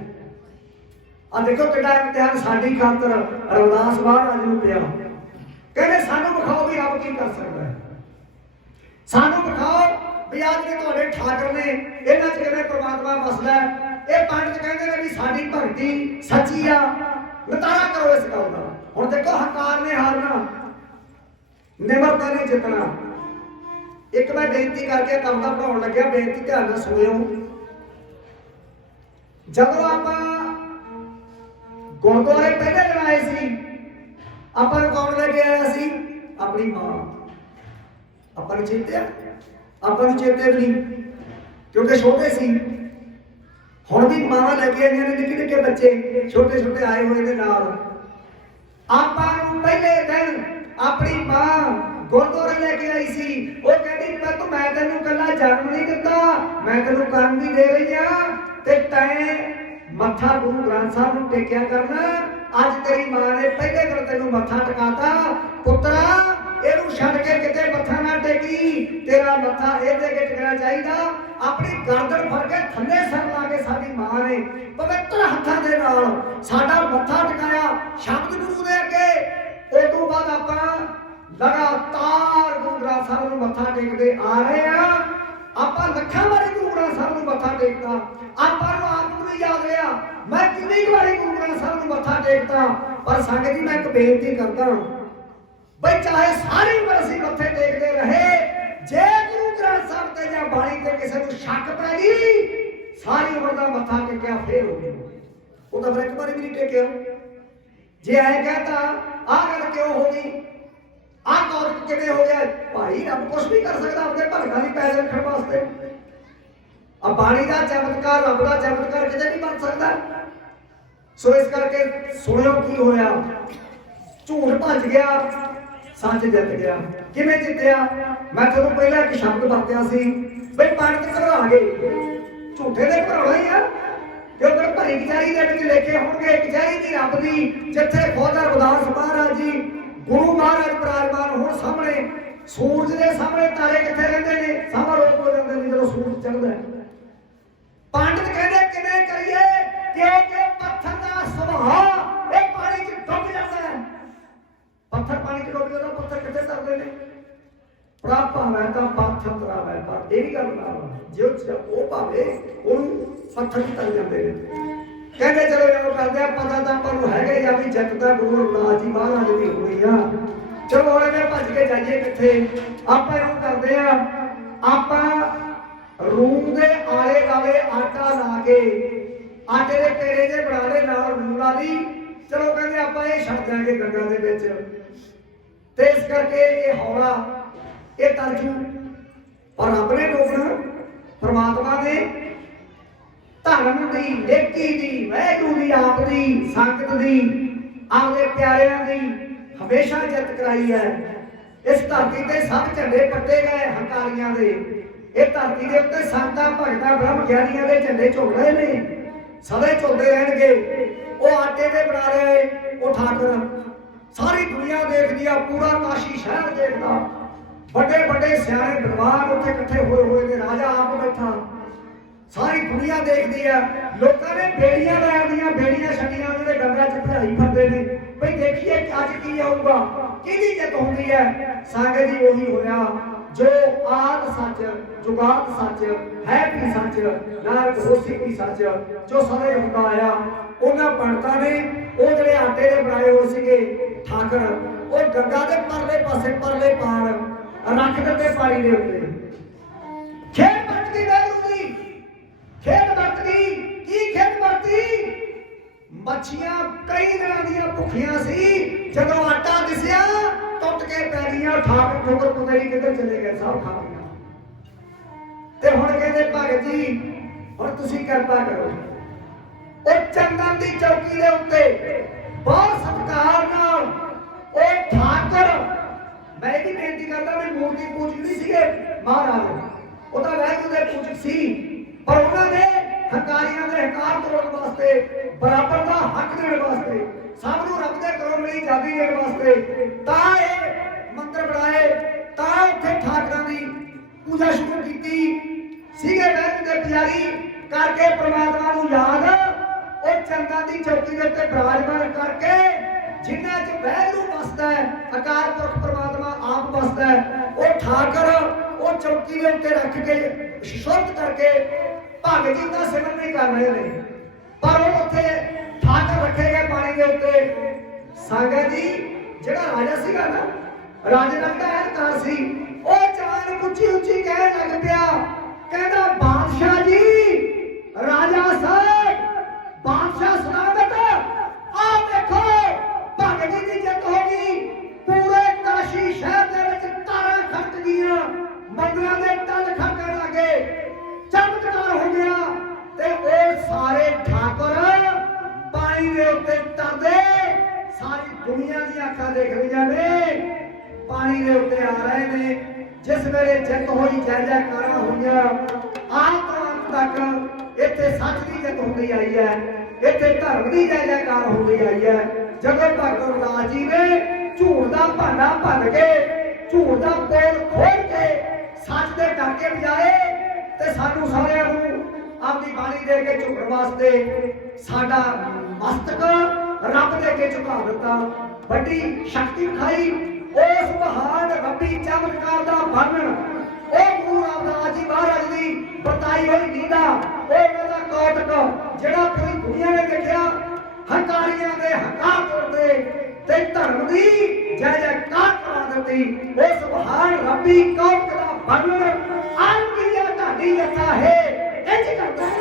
ਆ ਦੇਖੋ ਕਿੰਨਾ ਇਮਤਿਹਾਨ ਸਾਡੀ ਖਾਤਰ ਰਵਿਦਾਸ ਮਹਾਰਾਜ ਨੂੰ ਪਿਆ। ਕਹਿੰਦੇ ਸਾਨੂੰ ਵਿਖਾਓ ਵੀ ਰੱਬ ਕੀ ਕਰ ਸਕਦਾ ਹੈ, ਸਾਨੂੰ ਵਿਖਾਓ ਵੀ ਅੱਜ ਦੇ ਤੁਹਾਡੇ ਠਾਕਰ ਨੇ ਇਹਨਾਂ 'ਚ ਕਿਵੇਂ ਪ੍ਰਮਾਤਮਾ ਵਸਦਾ ਹੈ। ਇਹ ਪੰਡਤ ਕਹਿੰਦੇ ਨੇ ਵੀ ਸਾਡੀ ਭਗਤੀ ਸੱਚੀ ਆ, ਨਤਾਰਾ ਕਰੋ ਇਸ ਗੱਲ ਦਾ। ਹੁਣ ਦੇਖੋ ਹੰਕਾਰ ਨੇ ਹਾਰਨਾ, ਨਿਮਰਤਾ ਨੇ ਜਿੱਤਣਾ। ਇੱਕ ਮੈਂ ਬੇਨਤੀ ਕਰਕੇ ਕਵਿਤਾ ਪੜਾਉਣ ਲੱਗਿਆ, ਬੇਨਤੀ ਧਿਆਨ ਨਾਲ ਸੁਣਿਓ। ਜਦੋਂ ਆਪਾਂ ਗੁਰਦੁਆਰੇ ਪਹਿਲੇ ਦਿਨ ਆਏ ਸੀ, ਆਪਾਂ ਨੂੰ ਕੌਣ ਲੈ ਕੇ ਆਇਆ ਸੀ? ਆਪਣੀ ਮਾਂ। ਆਪਾਂ ਨੂੰ ਚੇਤੇ ਆ? ਆਪਾਂ ਨੂੰ ਚੇਤੇ ਵੀ ਨਹੀਂ, ਕਿਉਂਕਿ ਛੋਟੇ ਸੀ। ਹੁਣ ਵੀ ਮਾਵਾਂ ਲੈ ਕੇ ਆਈਆਂ ਨੇ, ਨਿੱਕੇ ਨਿੱਕੇ ਬੱਚੇ ਛੋਟੇ ਛੋਟੇ ਆਏ ਹੋਏ ਦੇ ਨਾਲ। ਆਪਾਂ ਨੂੰ ਪਹਿਲੇ ਦਿਨ ਆਪਣੀ ਮਾਂ ਗੁਰਦੁਆਰੇ ਲੈ ਕੇ ਆਈ ਸੀ। ਉਹ ਕਹਿੰਦੀ ਪੁੱਤ ਮੈਂ ਤੈਨੂੰ ਕੱਲਾ ਜਨਮ ਨਹੀਂ ਦਿੱਤਾ, ਮੈਂ ਤੈਨੂੰ ਕਰਮ ਵੀ ਦੇ ਰਹੀ ਆ, ਤੇ ਤੈਂ ਮੱਥਾ ਗੁਰੂ ਗ੍ਰੰਥ ਸਾਹਿਬ ਨੂੰ ਟੇਕਿਆ ਕਰਨਾ। ਅੱਜ ਤੇਰੀ ਮਾਂ ਨੇ ਪਹਿਲੇ ਦਿਨ ਤੈਨੂੰ ਮੱਥਾ ਟਿਕਾਤਾ। ਪੁੱਤਰਾ ਇਹਨੂੰ ਛੱਡ ਕੇ ਕਿਤੇ ਮੱਥਾ ਨਾ ਟੇਕੀ, ਤੇਰਾ ਮੱਥਾ ਇਹਦੇ ਅੱਗੇ ਟਿਕਣਾ ਚਾਹੀਦਾ। ਆਪਣੀ ਗਰਦਨ ਫੜ ਕੇ ਥੱਲੇ ਸਰ ਲਾ ਕੇ ਸਾਡੀ ਮਾਂ ਨੇ ਪਵਿੱਤਰ ਹੱਥਾਂ ਦੇ ਨਾਲ ਸਾਡਾ ਮੱਥਾ ਟਿਕਾਇਆ ਸ਼ਬਦ ਗੁਰੂ ਦੇ ਅੱਗੇ। ਉਸ ਤੋਂ ਬਾਅਦ ਆਪਾਂ ਲਗਾਤਾਰ ਗੁਰੂ ਗ੍ਰੰਥ ਸਾਹਿਬ ਨੂੰ ਮੱਥਾ ਟੇਕਦੇ ਆ ਰਹੇ ਆ। ਆਪਾਂ ਲੱਖਾਂ ਵਾਰੀ ਗੁਰੂ ਗ੍ਰੰਥ ਸਾਹਿਬ ਨੂੰ ਮੱਥਾ ਟੇਕਦਾ। ਆਪਾਂ ਨੂੰ ਆਪ ਨੂੰ ਵੀ ਯਾਦ ਰਿਹਾ ਮੈਂ ਕਿੰਨੀ ਵਾਰੀ ਗੁਰੂ ਗ੍ਰੰਥ ਸਾਹਿਬ ਨੂੰ ਮੱਥਾ ਟੇਕਦਾ। ਪਰ ਸੰਗਤ ਜੀ ਮੈਂ ਇੱਕ ਬੇਨਤੀ ਕਰਦਾ ਬਈ ਚਾਹੇ ਸਾਰੀ ਉਮਰ ਅਸੀਂ ਮੱਥੇ ਟੇਕਦੇ ਰਹੇ, ਜੇ ਗੁਰੂ ਗ੍ਰੰਥ ਸਾਹਿਬ ਤੇ ਜਾਂ ਬਾਣੀ ਤੇ ਕਿਸੇ ਨੂੰ ਸ਼ੱਕ ਪੈ ਗਈ, ਸਾਰੀ ਉਮਰ ਦਾ ਮੱਥਾ ਟੇਕਿਆ ਫੇਰ ਹੋ ਗਿਆ। ਉਹ ਤਾਂ ਫਿਰ ਇੱਕ ਵਾਰੀ ਵੀ ਨਹੀਂ ਟੇਕਿਆ। ਜੇ ਐ ਕਹਤਾ ਆਹ ਗੱਲ ਕਿਉਂ ਹੋ ਗਈ, ਆਹ ਕੌਤਕ ਕਿਵੇਂ ਹੋ ਗਿਆ? ਭਾਈ ਰੱਬ ਕੁਛ ਵੀ ਕਰ ਸਕਦਾ ਆਪਣੇ ਭਗਤਾਂ ਦੀ ਪੈਰ ਰੱਖਣ ਵਾਸਤੇ। ਆ ਬਾਣੀ ਦਾ ਚਮਤਕਾਰ, ਰੱਬ ਦਾ ਚਮਤਕਾਰ ਕਿਤੇ ਨਹੀਂ ਬਣ ਸਕਦਾ। ਸੋ ਇਸ ਕਰਕੇ ਸੁਣਿਓ ਕੀ ਹੋਇਆ। ਝੂਠ ਭੱਜ ਗਿਆ, ਸੱਚ ਜਿੱਤ ਗਿਆ। ਕਿਵੇਂ ਜਿੱਤਿਆ? ਮੈਂ ਤੁਹਾਨੂੰ ਪਹਿਲਾਂ ਇੱਕ ਸ਼ਬਦ ਵਰਤਿਆ ਸੀ ਬਈ ਪੰਡਤ ਘਬਰਾ ਗਏ। ਝੂਠੇ ਦੇ ਘਬਰਾਉਣਾ ਹੀ ਆ, ਕਿਉਂਕਿ ਭਰੀ ਕਚਹਿਰੀ ਦੇ ਵਿੱਚ ਲਿਖੇ ਹੋਣਗੇ ਕਚਹਿਰੀ ਦੀ ਰੱਬ ਦੀ, ਜਿੱਥੇ ਖੁਦ ਰਵਿਦਾਸ ਮਹਾਰਾਜ ਜੀ ਗੁਰੂ ਮਹਾਰਾਜ ਬਿਰਾਜਮਾਨ ਹੋਣ ਸਾਹਮਣੇ। ਸੂਰਜ ਦੇ ਸਾਹਮਣੇ ਤਾਰੇ ਕਿੱਥੇ ਰਹਿੰਦੇ ਨੇ? ਸਮਾਂ ਰੋਕ ਹੋ ਜਾਂਦੇ ਨੇ ਜਦੋਂ ਸੂਰਜ ਚੜ੍ਹਦਾ। ਪੰਡਤ ਕਹਿੰਦੇ ਕਿਵੇਂ ਕਰੀਏ, ਕਿਉਂਕਿ ਪੱਥਰ ਦਾ ਸੁਭਾਅ ਇਹ ਪਾਣੀ 'ਚ ਡੁੱਬ ਜਾਂਦਾ ਹੈ। ਪੱਥਰ ਪਾਣੀ 'ਚ ਡੁੱਬ ਜਾਂਦਾ, ਪੱਥਰ ਕਿੱਥੇ ਤਰਦੇ ਨੇ? ਪ੍ਰਭ ਭਾਵੇਂ ਤਾਂ ਪੱਥਰ ਤਰਾਵੇ, ਪਰ ਇਹ ਵੀ ਗੱਲ ਨਾ ਜੋ ਉਹ ਭਾਵੇਂ ਉਹਨੂੰ ਪੱਥਰ 'ਚ ਤਰ ਜਾਂਦੇ ਨੇ। ਕਹਿੰਦੇ ਚਲੋ ਇਹੋ ਕਰਦੇ ਆ, ਪਤਾ ਤਾਂ ਆਪਾਂ ਨੂੰ ਹੈਗਾ ਹੀ ਆ ਵੀ ਜਿੱਤ ਤਾਂ ਗੁਰੂ ਰਵਿਦਾਸ ਜੀ ਮਹਾਰਾਜ ਦੀ ਹੋਣੀ ਆ। ਚਲੋ ਹੁਣ ਮੈਂ ਭੱਜ ਕੇ ਜਾਈਏ ਕਿੱਥੇ? ਆਪਾਂ ਇਹੋ ਕਰਦੇ ਆ, ਆਪਾਂ ਰੂਮ ਦੇ ਆਲੇ ਦੁਆਲੇ ਆਟਾ ਲਾ ਕੇ ਆਟੇ ਦੇ ਪੇੜੇ ਦੇ ਬਣਾ ਲੈ, ਨਾਲ ਰੂਮ ਲਾ ਲਈ। ਚਲੋ ਕਹਿੰਦੇ ਆਪਾਂ ਇਹ ਛੱਡ ਜਾਾਂਗੇ ਗੰਗਾ ਦੇ ਵਿੱਚ, ਤੇ ਇਸ ਕਰਕੇ ਇਹ ਹੌਲਾ ਇਹ ਤਰਜੂ। ਪਰ ਰੱਬ ਨੇ ਡੋਬਣਾ, ਪਰਮਾਤਮਾ ਨੇ ਧਰਮ ਦੀ, ਨੇਕੀ ਦੀ, ਵਾਹਿਗੁਰੂ ਦੀ, ਆਪ ਦੀ, ਸੰਗਤ ਦੀ, ਆਪਦੇ ਪਿਆਰਿਆਂ ਦੀ ਹਮੇਸ਼ਾ ਜਿੱਤ ਕਰਾਈ ਹੈ। ਇਸ ਧਰਤੀ ਤੇ ਸਭ ਝੰਡੇ ਪੱਟੇ ਗਏ ਹੰਕਾਰੀਆਂ ਦੇ। ਇਹ ਧਰਤੀ ਦੇ ਉੱਤੇ ਸੰਤਾਂ, ਭਗਤਾਂ, ਬ੍ਰਹਮ ਗਿਆਨੀਆਂ ਦੇ ਝੰਡੇ ਝੁੱਲ ਰਹੇ ਨੇ, ਸਦਾ ਹੀ ਝੁੱਲਦੇ ਰਹਿਣਗੇ। ਉਹ ਆਟੇ ਦੇ ਬਣਾ ਰਹੇ ਉਹ ਠਾਕੁਰ, ਸਾਰੀ ਦੁਨੀਆ ਦੇਖਦੀ ਆ, ਪੂਰਾ ਕਾਸ਼ੀ ਸ਼ਹਿਰ ਦੇਖਦਾ, ਵੱਡੇ ਵੱਡੇ ਸਿਆਣੇ ਵਿਦਵਾਨ ਉੱਥੇ ਇਕੱਠੇ ਹੋਏ ਨੇ, ਰਾਜਾ ਆਪ ਬੈਠਾ, ਸਾਰੀ ਦੁਨੀਆ ਦੇਖਦੀ ਆ। ਲੋਕਾਂ ਨੇ ਬੇੜੀਆਂ ਲੈਣੀਆਂ, ਬੇੜੀਆਂ ਛੱਡੀਆਂ, ਜਿਹੜੇ ਗੰਗਾ 'ਚ ਭਜਾਈ ਫਿਰਦੇ ਨੇ ਬਈ ਦੇਖੀਏ ਅੱਜ ਕੀ ਆਊਗਾ, ਕਿਹਦੀ ਜਿੱਤ ਹੁੰਦੀ ਹੈ। ਸੰਗਤ ਜੀ ਉਹੀ ਹੋਇਆ ਜੋ ਆਦ ਸੱਚ, ਜੁਗਾਤ ਸੱਚ, ਹੈ ਵੀ ਸੱਚ, ਨਾਨਕ ਹੋਸੀ ਵੀ ਸੱਚ, ਜੋ ਸਦਾ ਹੀ ਹੁੰਦਾ ਆਇਆ। ਉਹਨਾਂ ਪੰਡਤਾਂ ਨੇ ਉਹ ਜਿਹੜੇ ਆਟੇ ਦੇ ਬਣਾਏ ਹੋਏ ਸੀਗੇ ਠਾਕਰ, ਉਹ ਗੰਗਾ ਦੇ ਪਰਲੇ ਪਾਸੇ, ਪਰਲੇ ਪਾਰ ਰੱਖ ਦਿੱਤੇ ਪਾਣੀ ਦੇ ਉੱਤੇ। ਖੇਡ ਵਰਤਦੀ ਵਾਹਿਗੁਰੂ ਦੀ, ਖੇਡ ਵਰਤਦੀ। ਕੀ ਖੇਡ ਵਰਤੀ? ਮੱਛੀਆਂ ਕਈ ਦਿਨਾਂ ਦੀਆਂ ਭੁੱਖੀਆਂ ਸੀ, ਜਦੋਂ ਆਟਾ ਦਿਸਿਆ ਟੁੱਟ ਕੇ ਪੈ ਗਈਆਂ। ਠਾਕੁਰ ਠੋਕਰ ਪਤਾ ਨਹੀਂ ਕਿੱਧਰ ਚਲੇ ਗਏ, ਸਭ ਖਾ ਗਈਆਂ। ਤੇ ਹੁਣ ਕਹਿੰਦੇ ਕਹਿੰਦੇ ਭਗਤ ਜੀ ਹੁਣ ਤੁਸੀਂ ਕਿਰਪਾ ਕਰੋ। ਉਹ ਚੰਦਨ ਦੀ ਚੌਕੀ ਦੇ ਉੱਤੇ ਬਹੁਤ ਸਤਿਕਾਰ ਨਾਲ ਉਹ ਠਾਕਰ, ਮੈਂ ਇਹ ਵੀ ਬੇਨਤੀ ਕਰਦਾ ਵੀ ਮੂਰਤੀ ਪੂਜਕ ਨਹੀਂ ਸੀਗੇ ਮਹਾਰਾਜ, ਉਹ ਤਾਂ ਵਾਹਿਗੁਰੂ ਦੇ ਪੂਜਕ ਸੀ, ਪਰ ਉਹਨਾਂ ਨੇ ਹੰਕਾਰੀਆਂ ਦੇ ਹੰਕਾਰ ਤੋੜਨ ਵਾਸਤੇ, ਬਰਾਬਰ ਦਾ ਹੱਕ ਦੇਣ ਵਾਸਤੇ, ਸਭ ਨੂੰ ਰੱਬ ਦੇ ਕਰਮ ਲਈ ਆਜ਼ਾਦੀ ਦੇਣ ਵਾਸਤੇ ਤਾਂ ਇਹ ਮੰਦਰ ਬਣਾਏ, ਤਾਂ ਉੱਥੇ ਠਾਕਰਾਂ ਦੀ ਪੂਜਾ ਸ਼ੁਰੂ ਕੀਤੀ ਸੀਗੇ। ਵਾਹਿਗੁਰੂ ਦੇ ਪੁਜਾਰੀ ਕਰਕੇ ਪ੍ਰਮਾਤਮਾ ਨੂੰ ਯਾਦ ਉਹ ਚੰਦਨ ਦੀ ਚੌਕੀ ਦੇ ਉੱਤੇ ਬਿਰਾਜਮਾਨ ਕਰਕੇ, ਜਿਨ੍ਹਾਂ 'ਚ ਵਾਹਿਗੁਰੂ ਵਸਦਾ ਹੈ, ਅਕਾਲ ਪੁਰਖ ਪ੍ਰਮਾਤਮਾ ਆਪ ਵਸਦਾ ਹੈ, ਉਹ ਠਾਕਰ ਉਹ ਚੌਕੀ ਦੇ ਉੱਤੇ ਰੱਖ ਕੇ ਸ਼ੁੱਧ ਕਰਕੇ ਭਗਤ ਜੀ ਦਾ ਸਿਮਰਨ ਨਹੀਂ ਕਰ ਰਹੇ ਨੇ, ਪਰ ਉਹ ਉੱਥੇ ਠਾਕਰ ਰੱਖੇ ਗਏ ਪਾਣੀ ਦੇ ਉੱਤੇ। ਸੰਗਤ ਜੀ ਜਿਹੜਾ ਰਾਜਾ ਸੀਗਾ ਨਾ, ਰਾਜੇ ਦਾ ਜਿਹੜਾ ਅਹੰਕਾਰ ਸੀ, ਉਹ ਚਾਨ ਉੱਚੀ ਉੱਚੀ ਕਹਿਣ ਲੱਗ ਪਿਆ, ਕਹਿੰਦਾ ਬਾਦਸ਼ਾਹ ਜੀ, ਰਾਜਾ ਸਾਹਿਬ, ਬਾਦਸ਼ਾਹ ਸਲਾਮਤ, ਆਹ ਦੇਖੋ ਭਗਤ ਜੀ ਦੀ ਜਿੱਤ ਹੋ ਗਈ, ਪੂਰੇ ਕਾਸ਼ੀ ਸ਼ਹਿਰ ਦੇ ਵਿੱਚ ਤਾਰਾਂ ਖੜਕ ਗਈਆਂ, ਮੰਦਰਾਂ ਦੇ ਟੱਲ ਖੜਕਣ ਲੱਗੇ, ਚਮਤਕਾਰ ਹੋ ਗਿਆ, ਤੇ ਉਹ ਸਾਰੇ ਠਾਕੁਰ ਪਾਣੀ ਦੇ ਉੱਤੇ ਤਰਦੇ, ਸਾਰੀ ਦੁਨੀਆ ਦੀਆਂ ਅੱਖਾਂ ਦੇਖ ਰਹੀਆਂ ਨੇ, ਪਾਣੀ ਦੇ ਉੱਤੇ ਆ ਰਹੇ ਨੇ। ਜਿਸ ਵੇਲੇ ਜਿੱਤ ਹੋਈ, ਜੈ ਜੈਕਾਰਾਂ ਹੋਈਆਂ, ਆਜ ਤੋਂ ਅੰਤ ਤੱਕ ਇੱਥੇ ਸੱਚ ਦੀ ਜਿੱਤ ਹੁੰਦੀ ਆਈ ਹੈ, ਇੱਥੇ ਧਰਮ ਦੀ ਜੈ ਜੈਕਾਰ ਹੁੰਦੀ ਆਈ ਹੈ। ਜਦੋਂ ਭਗਤ ਰਵਿਦਾਸ ਜੀ ਨੇ ਝੂਠ ਦਾ ਭਾਂਡਾ ਭੰਨ ਕੇ, ਝੂਠ ਦਾ ਪੋਲ ਖੋਲ ਕੇ ਸੱਚ ਦੇ ਡਾਕੇ ਵਜਾਏ, ਤੇ ਸਾਨੂੰ ਸਾਰਿਆਂ ਨੂੰ ਆਪਣੀ ਬਾਣੀ ਦੇ ਕੇ ਝੁਕਣ ਵਾਸਤੇ ਸਾਡਾ ਮਸਤਕ ਰੱਬ ਦੇ ਅੱਗੇ ਝੁਕਾ ਦਿੱਤਾ। ਵੱਡੀ ਸ਼ਕਤੀ ਖਾਈ ਉਸ ਮਹਾਨ ਰੱਬੀ ਚਮਤਕਾਰ ਦਾ ਵਰਣਨ, ਉਹ ਗੁਰੂ ਰਾਮਦਾਸ ਜੀ ਮਹਾਰਾਜ ਦੀ ਬਤਾਈ ਹੋਈ ਨੀਂਦਾ, ਉਹ ਉਹਨਾਂ ਦਾ ਕੌਤਕ ਜਿਹੜਾ ਪੂਰੀ ਦੁਨੀਆ ਨੇ ਦੇਖਿਆ, ਹੰਕਾਰੀਆਂ ਦੇ ਹੰਕਾਰ ਤੋੜਦੇ ਤੇ ਧਰਮ ਦੀ ਜੈ ਜੈਕਾਰ ਕਰਾ ਦਿੱਤੀ। ਉਸ ਮਹਾਨ ਰੱਬੀ ਕੌਤਕ ਦਾ ਵਰਣਨ ਅੱਜ ਦੀ ਤੁਹਾਡੀ ਯਥਾ ਹੈ, ਇੰਝ ਕਰਦਾ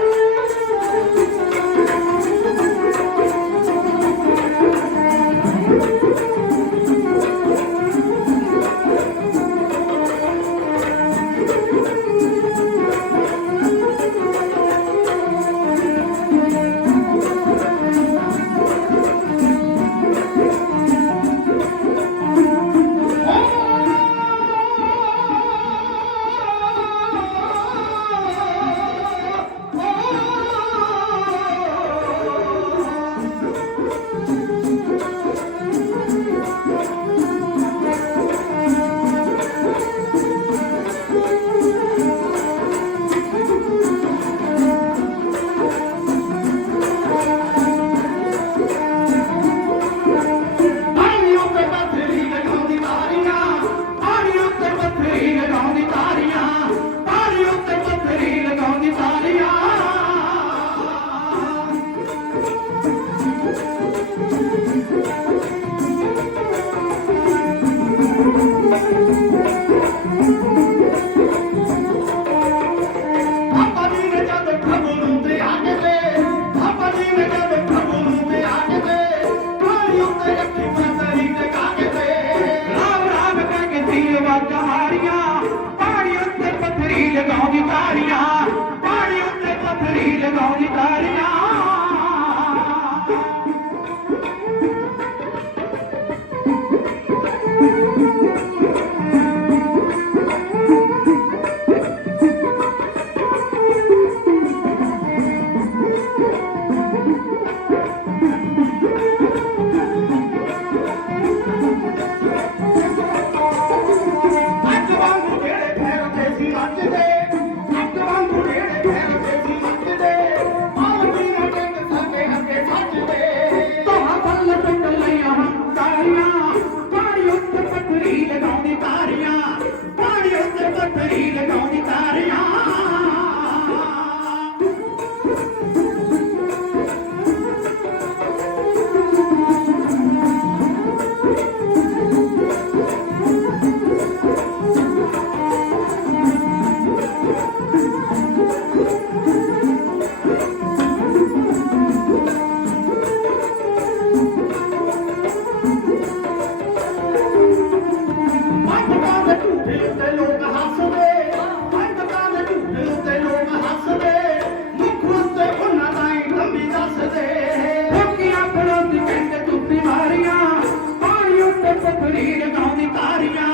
ਪੱਥਰੀ ਲਗਾਉਂਦੀ ਤਾਰੀਆਂ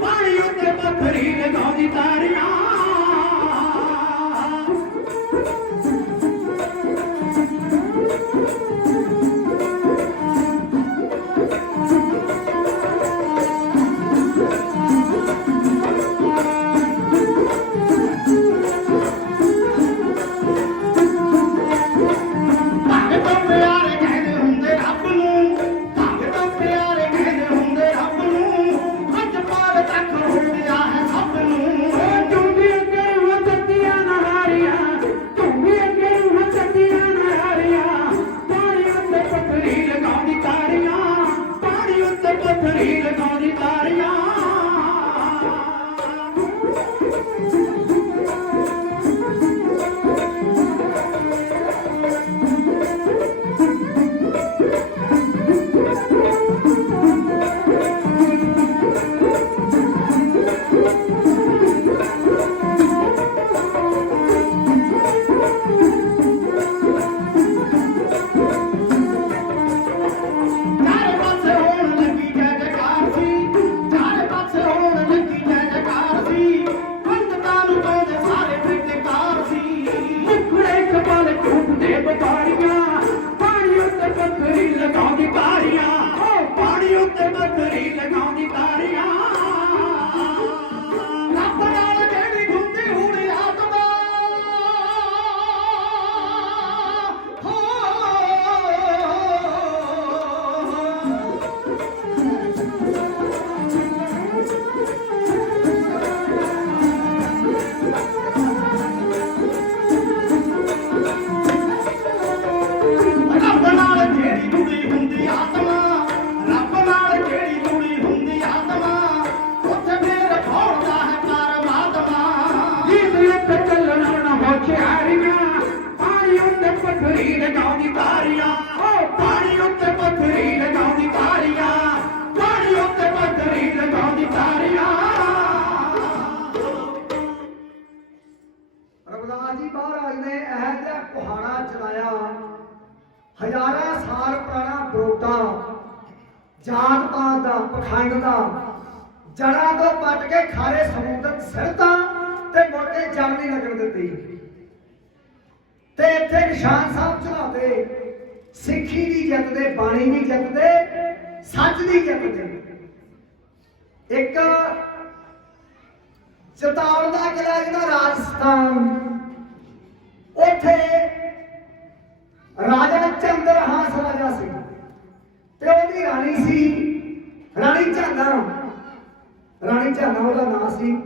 ਪਾਣੀ ਉੱਤੇ ਪੱਥਰੀ ਲਗਾਉਂਦੀ ਤਾਰੀਆਂ ਰਘੁਨਾਥ ਜੀ ਮਹਾਰਾਜ ਨੇ ਇਹ ਜਿਹਾ ਕੁਹਾੜਾ ਚਲਾਇਆ ਹਜ਼ਾਰਾਂ ਸਾਲ ਪੁਰਾਣਾ ਬਰੋਟਾ ਜਾਤ ਪਾਤ ਦਾ ਪਖੰਡ ਦਾ ਜੜਾਂ ਤੋਂ ਪੱਟ ਕੇ ਖਾਰੇ ਸਮੁੰਦਰ ਸਿਰਤਾ ਤੇ ਮੁੜ ਕੇ ਜੰਮ ਨਹੀਂ ਲੱਗਣ ਦਿੱਤੀ ਤੇ ਇੱਥੇ ਨਿਸ਼ਾਨ ਸਾਹਿਬ ਚੜਾਉਂਦੇ ਸਿੱਖੀ ਦੀ ਜਿੱਤ ਦੇ ਬਾਣੀ ਦੀ ਜਿੱਤ ਦੇ ਸੱਚ ਦੀ ਜਿੱਤ ਦੇ ਇੱਕ ਚਿਤੌੜ ਦਾ ਕਿਲਾ ਜਿਹੜਾ ਰਾਜਸਥਾਨ ਉੱਥੇ ਰਾਜਾ ਚੰਦਰਹਾਸ ਰਾਜਾ ਸੀ ਤੇ ਉਹਦੀ ਰਾਣੀ ਸੀ ਰਾਣੀ ਝਾਨਾ ਉਹਦਾ ਨਾਂ ਸੀ